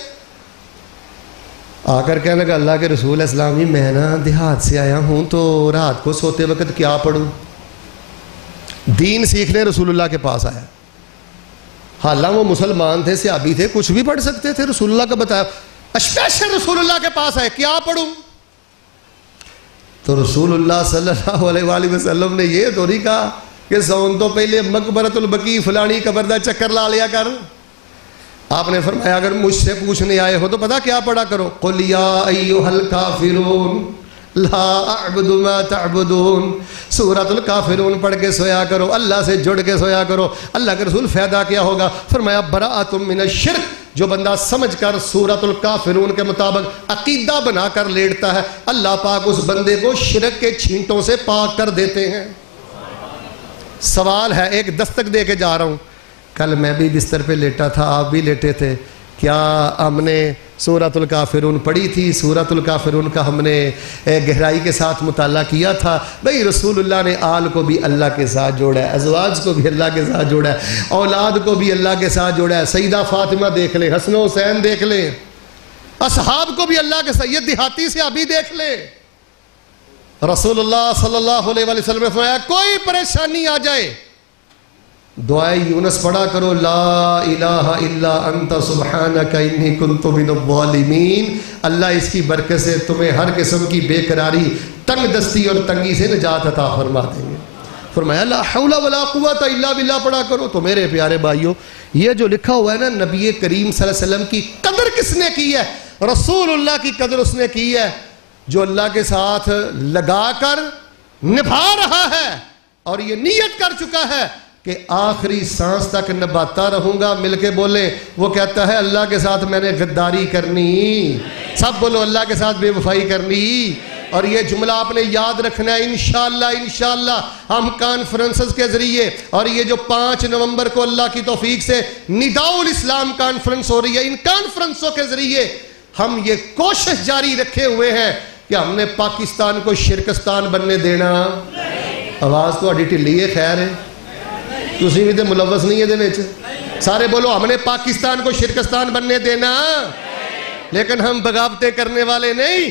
آ کر کہنے لگا اللہ کے رسول اسلامی میں نا دیہات سے آیا ہوں تو رات کو سوتے وقت کیا پڑھوں؟ دین سیکھنے رسول اللہ کے پاس آیا، حالانکہ وہ مسلمان تھے، صحابی تھے، کچھ بھی پڑھ سکتے تھے، رسول اللہ کا بتایا، اسپیشل رسول اللہ کے پاس آئے کیا پڑھوں؟ تو رسول اللہ صلی اللہ علیہ وآلہ وسلم نے یہ تو نہیں کہا کہ سون تو پہلے مقبرۃ البقیع فلانی قبر دا چکر لا لیا کر. آپ نے فرمایا اگر مجھ سے پوچھنے آئے ہو تو پتہ کیا پڑھا کرو؟ قل یا ایھا الکافرون لا اعبد ما تعبدون. سورۃ الکافرون پڑھ کے سویا کرو، اللہ سے جڑ کے سویا کرو. اللہ کے رسول فائدہ کیا ہوگا؟ فرمایا براءۃ من الشرک. جو بندہ سمجھ کر سورۃ الکافرون کے مطابق عقیدہ بنا کر لیٹتا ہے، اللہ پاک اس بندے کو شرک کے چھینٹوں سے پاک کر دیتے ہیں. سوال ہے، ایک دستک دے کے جا رہا ہوں. کل میں بھی بستر پہ لیٹا تھا، آپ بھی لیٹے تھے. کیا ہم نے سورۃ الکافرون پڑھی تھی؟ سورۃ الکافرون کا ہم نے گہرائی کے ساتھ مطالعہ کیا تھا. بھئی رسول اللہ نے آل کو بھی اللہ کے ساتھ جوڑا ہے، ازواج کو بھی اللہ کے ساتھ جوڑا ہے، اولاد کو بھی اللہ کے ساتھ جوڑا ہے. سیدہ فاطمہ دیکھ لیں، حسن و حسین دیکھ لیں، اصحاب کو بھی اللہ کے ساتھ. یہ دیہاتی سے ابھی دیکھ لیں. رسول اللہ صلی اللہ علیہ وسلم نے فرمایا کوئی پریشانی آ جائے دعائے یونس پڑھا کرو، لا الہ الا انت سبحانک انی کنت من الظالمین. اللہ اس کی برکت سے تمہیں ہر قسم کی بے قراری، تنگ دستی اور تنگی سے نجات عطا فرما دیں گے. فرمایا لا حول ولا قوت الا باللہ پڑھا کرو. تو میرے پیارے بھائیوں، یہ جو لکھا ہوا ہے نا، نبی کریم صلی اللہ علیہ وسلم کی قدر کس نے کی ہے؟ رسول اللہ کی قدر اس نے کی ہے جو اللہ کے ساتھ لگا کر نبھا رہا ہے اور یہ نیت کر چکا ہے کہ آخری سانس تک نبھاتا رہوں گا. مل کے بولے، وہ کہتا ہے اللہ کے ساتھ میں نے غداری کرنی. سب بولو، اللہ کے ساتھ بے وفائی کرنی. اور یہ جملہ آپ نے یاد رکھنا ہے. انشاءاللہ ہم کانفرنسز کے ذریعے، اور یہ جو 5 نومبر کو اللہ کی توفیق سے نداء الاسلام کانفرنس ہو رہی ہے، ان کانفرنسوں کے ذریعے ہم یہ کوشش جاری رکھے ہوئے ہیں کہ ہم نے پاکستان کو شرکستان بننے دینا. آواز تو اڈی ٹھلی ہے، خیر ہے، تسی بھی تے ملوث نہیں ہے دے وچ. سارے بولو، ہم نے پاکستان کو شرکستان بننے دینا. لیکن ہم بغاوتیں کرنے والے نہیں،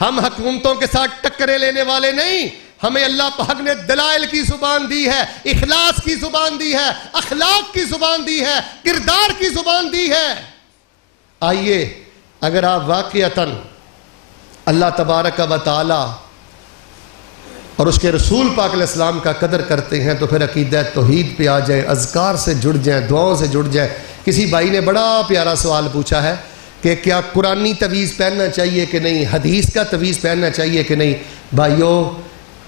ہم حکومتوں کے ساتھ ٹکرے لینے والے نہیں. ہمیں اللہ پاک نے دلائل کی زبان دی ہے، اخلاص کی زبان دی ہے، اخلاق کی زبان دی ہے، کردار کی زبان دی ہے. آئیے، اگر آپ واقعتاً اللہ تبارک و تعالی اور اس کے رسول پاک علیہ السلام کا قدر کرتے ہیں تو پھر عقیدہ توحید پہ آ جائیں، اذکار سے جڑ جائیں، دعاؤں سے جڑ جائیں. کسی بھائی نے بڑا پیارا سوال پوچھا ہے کہ کیا قرآنی تویز پہننا چاہیے کہ نہیں، حدیث کا تویز پہننا چاہیے کہ نہیں. بھائیو،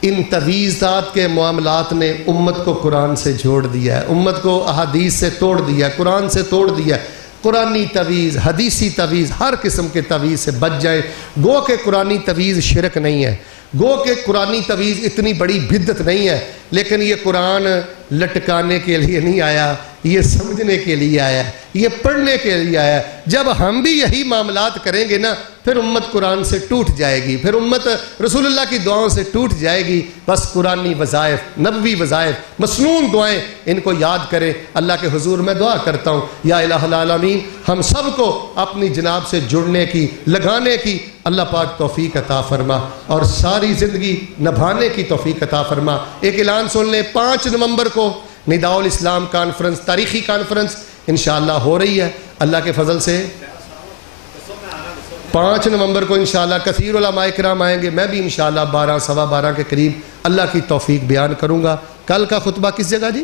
ان تویزات کے معاملات نے امت کو قرآن سے جوڑ دیا ہے، امت کو احادیث سے توڑ دیا ہے، قرآن سے توڑ دیا ہے. قرآنی تویز، حدیثی تویز، ہر قسم کے تویز سے بچ جائیں. گو کہ قرآنی تویز شرک نہیں ہے، گو کہ قرآنی تویز اتنی بڑی بدعت نہیں ہے. لیکن یہ قرآن لٹکانے کے لیے نہیں آیا، یہ سمجھنے کے لیے آیا ہے، یہ پڑھنے کے لیے آیا ہے. جب ہم بھی یہی معاملات کریں گے نا، پھر امت قرآن سے ٹوٹ جائے گی، پھر امت رسول اللہ کی دعاؤں سے ٹوٹ جائے گی. بس قرآنی وظائف، نبوی وظائف، مسنون دعائیں، ان کو یاد کریں. اللہ کے حضور میں دعا کرتا ہوں، یا الہ العالمین، ہم سب کو اپنی جناب سے جڑنے کی، لگانے کی اللہ پاک توفیق عطا فرما اور ساری زندگی نبھانے کی توفیق عطا فرما. ایک اعلان سن لیں، 5 نومبر کو نداء الاسلام کانفرنس، تاریخی کانفرنس انشاءاللہ ہو رہی ہے اللہ کے فضل سے. 5 نومبر کو انشاءاللہ کثیر علماء کرام آئیں گے. میں بھی انشاءاللہ 12 سوا 12 کے قریب اللہ کی توفیق بیان کروں گا. کل کا خطبہ کس جگہ جی؟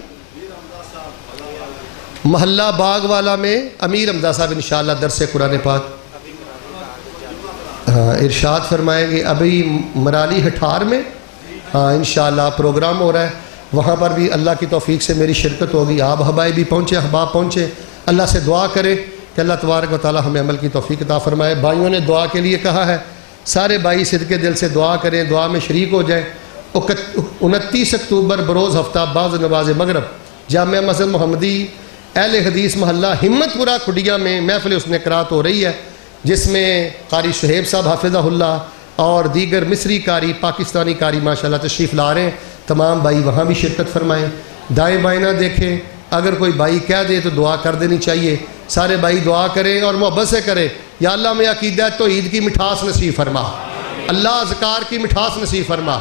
محلہ باغ والا میں امیر حمزہ صاحب انشاءاللہ درس قرآن پاک ارشاد فرمائیں گے. ابھی مرالی ہٹھار میں انشاءاللہ پروگرام ہو رہا ہے، وہاں پر بھی اللہ کی توفیق سے میری شرکت ہوگی. آپ حبائی بھی پہنچے، احباب پہنچے. اللہ سے دعا کریں کہ اللہ تبارک و تعالی ہمیں عمل کی توفیق عطا فرمائے. بھائیوں نے دعا کے لیے کہا ہے، سارے بھائی صدقے دل سے دعا کریں، دعا میں شریک ہو جائیں. 29 اکتوبر بروز ہفتہ بعد نماز مغرب جامعہ مسجد محمدی اہل حدیث محلہ ہمت پورہ کھڈیا میں محفل حسن قرات ہو رہی ہے، جس میں قاری شہیب صاحب حافظہ اللہ اور دیگر مصری قاری، پاکستانی قاری ماشاءاللہ تشریف لا رہے ہیں. تمام بھائی وہاں بھی شرکت فرمائیں، دائیں بائیں نہ دیکھیں. اگر کوئی بھائی کہہ دے تو دعا کر دینی چاہیے. سارے بھائی دعا کریں اور محبت سے کریں، یا اللہ میں عقیدہ توحید کی مٹھاس نصیب فرما، اللہ اذکار کی مٹھاس نصیب فرما.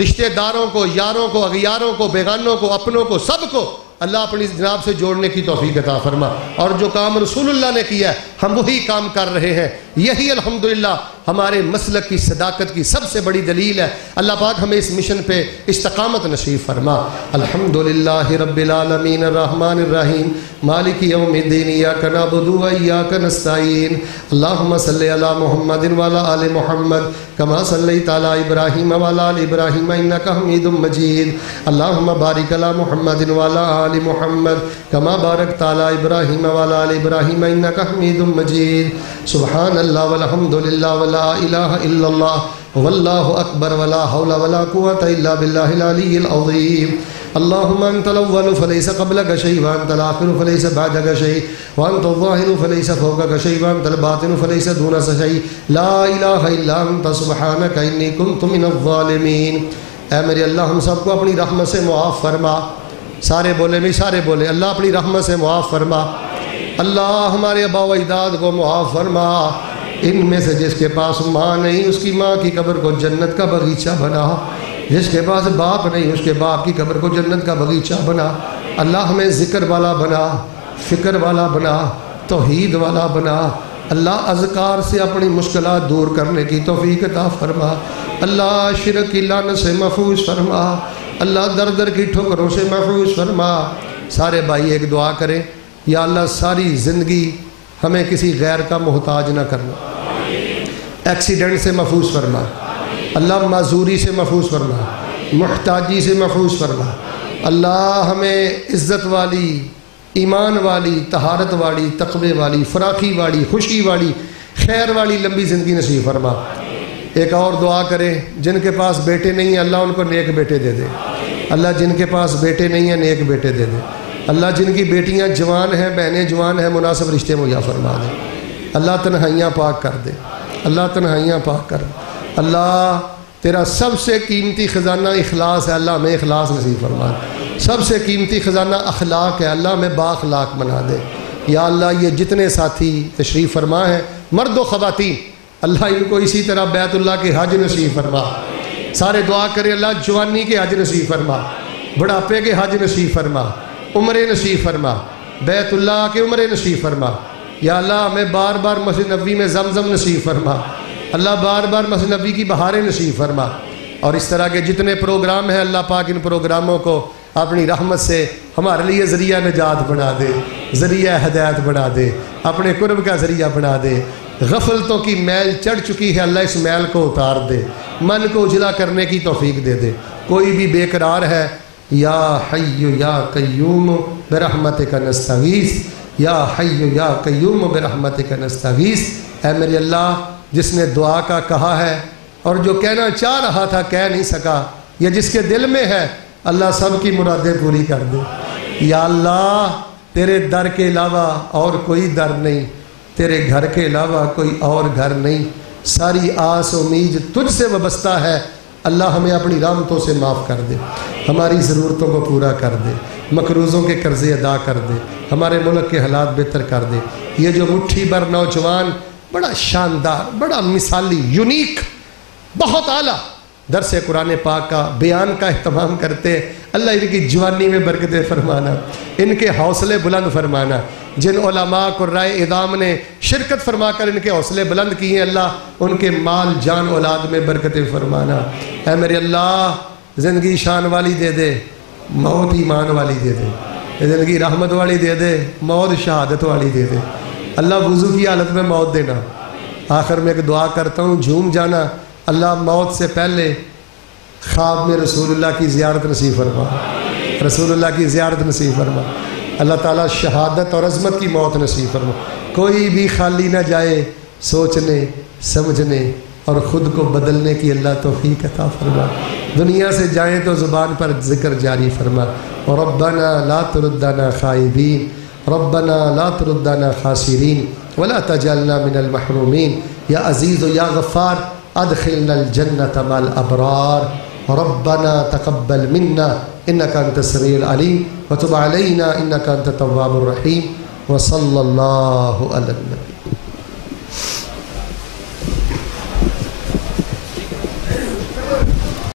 رشتہ داروں کو، یاروں کو، اغیاروں کو، بیگانوں کو، اپنوں کو، سب کو اللہ اپنی جناب سے جوڑنے کی توفیق عطا فرما. اور جو کام رسول اللہ نے کیا ہے ہم وہی کام کر رہے ہیں. یہی الحمدللہ ہمارے مسلک کی صداقت کی سب سے بڑی دلیل ہے۔ اللہ پاک ہمیں اس مشن پہ استقامت نصیب فرما۔ الحمدللہ رب العالمین الرحمن الرحیم مالک یوم الدین ایاک نعبد و ایاک نستعین اللہم صلی علی محمد وعلی آل محمد کما صلیت علی ابراہیم وعلی آل ابراہیم انک حمید مجید اللہم بارک علی محمد وعلی آل محمد کما بارکت علی ابراہیم وعلی آل ابراہیم انک حمید مجید سبحان اللہ والحمدللہ ولا الہ الا اللہ واللہ اکبر ولا حول ولا قوة الا باللہ العلی العظیم اللہم انت الاول فلیس قبلک شیء وانت الاخر فلیس بعدک شیء وانت الظاہر فلیس فوقک شیء وانت الباطن فلیس دونک شیء لا الہ الا انت سبحانک انی کنت من الظالمین۔ اے میرے اللہ ہم سب کو اپنی رحمت سے معاف فرما۔ سارے بولے بھی سارے بولے اللہ اپنی رحمت سے معاف فرما۔ اللہ ہمارے آبا و اجداد کو معاف فرما۔ ان میں سے جس کے پاس ماں نہیں اس کی ماں کی قبر کو جنت کا باغیچہ بنا، جس کے پاس باپ نہیں اس کے باپ کی قبر کو جنت کا باغیچہ بنا۔ اللہ ہمیں ذکر والا بنا، فکر والا بنا، توحید والا بنا۔ اللہ اذکار سے اپنی مشکلات دور کرنے کی توفیق عطا فرما۔ اللہ شرک کی لعنت سے محفوظ فرما۔ اللہ در در کی ٹھوکروں سے محفوظ فرما۔ سارے بھائی ایک دعا کریں، یا اللہ ساری زندگی ہمیں کسی غیر کا محتاج نہ کرنا، ایکسیڈنٹ سے محفوظ فرما، اللہ معذوری سے محفوظ فرما، محتاجی سے محفوظ فرما۔ اللہ ہمیں عزت والی، ایمان والی، طہارت والی، تقوی والی، فراخی والی، خوشی والی، خیر والی لمبی زندگی نصیب فرما۔ ایک اور دعا کریں، جن کے پاس بیٹے نہیں ہیں اللہ ان کو نیک بیٹے دے دے۔ اللہ جن کے پاس بیٹے نہیں ہیں نیک بیٹے دے دے۔ اللہ جن کی بیٹیاں جوان ہیں، بہنیں جوان ہیں، مناسب رشتے مہیا فرما دے۔ اللہ تنہائیاں پاک کر دے، اللہ تنہائیاں پاک کر دے۔ اللہ تیرا سب سے قیمتی خزانہ اخلاص ہے، اللہ ہمیں اخلاص نصیب فرما دے۔ سب سے قیمتی خزانہ اخلاق ہے، اللہ ہمیں با اخلاق بنا دے۔ یا اللہ یہ جتنے ساتھی تشریف فرما ہیں مرد و خواتین، اللہ ان کو اسی طرح بیت اللہ کے حج نصیب فرما۔ سارے دعا کریں اللہ جوانی کے حج نصیب فرما، بڑھاپے کے حج نصیب فرما، عمرے نصیب فرما، بیت اللہ کے عمرے نصیب فرما۔ یا اللہ ہمیں بار بار مسجد نبوی میں زمزم نصیب فرما، اللہ بار بار مسجد نبوی کی بہاریں نصیب فرما۔ اور اس طرح کے جتنے پروگرام ہیں اللہ پاک ان پروگراموں کو اپنی رحمت سے ہمارے لیے ذریعہ نجات بنا دے، ذریعہ ہدایت بنا دے، اپنے قرب کا ذریعہ بنا دے۔ غفلتوں کی میل چڑھ چکی ہے اللہ اس میل کو اتار دے، من کو اجلا کرنے کی توفیق دے دے۔ کوئی بھی بے قرار ہے یا حی یا قیوم برحمتک نستغیث، یا حی یا قیوم برحمتک نستغیث۔ اے میرے اللہ جس نے دعا کا کہا ہے اور جو کہنا چاہ رہا تھا کہہ نہیں سکا، یا جس کے دل میں ہے اللہ سب کی مرادیں پوری کر دے۔ یا اللہ تیرے در کے علاوہ اور کوئی در نہیں، تیرے گھر کے علاوہ کوئی اور گھر نہیں، ساری آس امید تجھ سے وابستہ ہے۔ اللہ ہمیں اپنی رحمتوں سے معاف کر دے، ہماری ضرورتوں کو پورا کر دے، مقروضوں کے قرضے ادا کر دے، ہمارے ملک کے حالات بہتر کر دے۔ یہ جو مٹھی بھر نوجوان بڑا شاندار، بڑا مثالی، یونیک، بہت اعلیٰ درس قرآن پاک کا بیان کا اہتمام کرتے، اللہ ان کی جوانی میں برکتیں فرمانا، ان کے حوصلے بلند فرمانا۔ جن علماء قرائے اعظام نے شرکت فرما کر ان کے حوصلے بلند کیے ہیں اللہ ان کے مال جان اولاد میں برکتیں فرمانا۔ اے میرے اللہ زندگی شان والی دے دے، موت ایمان والی دے دے، زندگی رحمت والی دے دے، موت شہادت والی دے دے۔ اللہ وضو کی حالت میں موت دینا۔ آخر میں ایک دعا کرتا ہوں، جھوم جانا، اللہ موت سے پہلے خواب میں رسول اللہ کی زیارت نصیب فرما، رسول اللہ کی زیارت نصیب فرما۔ اللہ تعالیٰ شہادت اور عظمت کی موت نصیب فرما۔ کوئی بھی خالی نہ جائے سوچنے سمجھنے اور خود کو بدلنے کی اللہ توفیق عطا فرما۔ دنیا سے جائیں تو زبان پر ذکر جاری فرما۔ ربنا لا تردنا خائبین، ربنا لا تردنا خاسرین، ولا تجعلنا من المحرومین، یا عزیز و یا غفار ادخلنا الجنة مع الابرار۔ ربنا تقبل منا انك انت السميع العليم وتب علينا انك انت التواب الرحيم، وصلى الله على النبي۔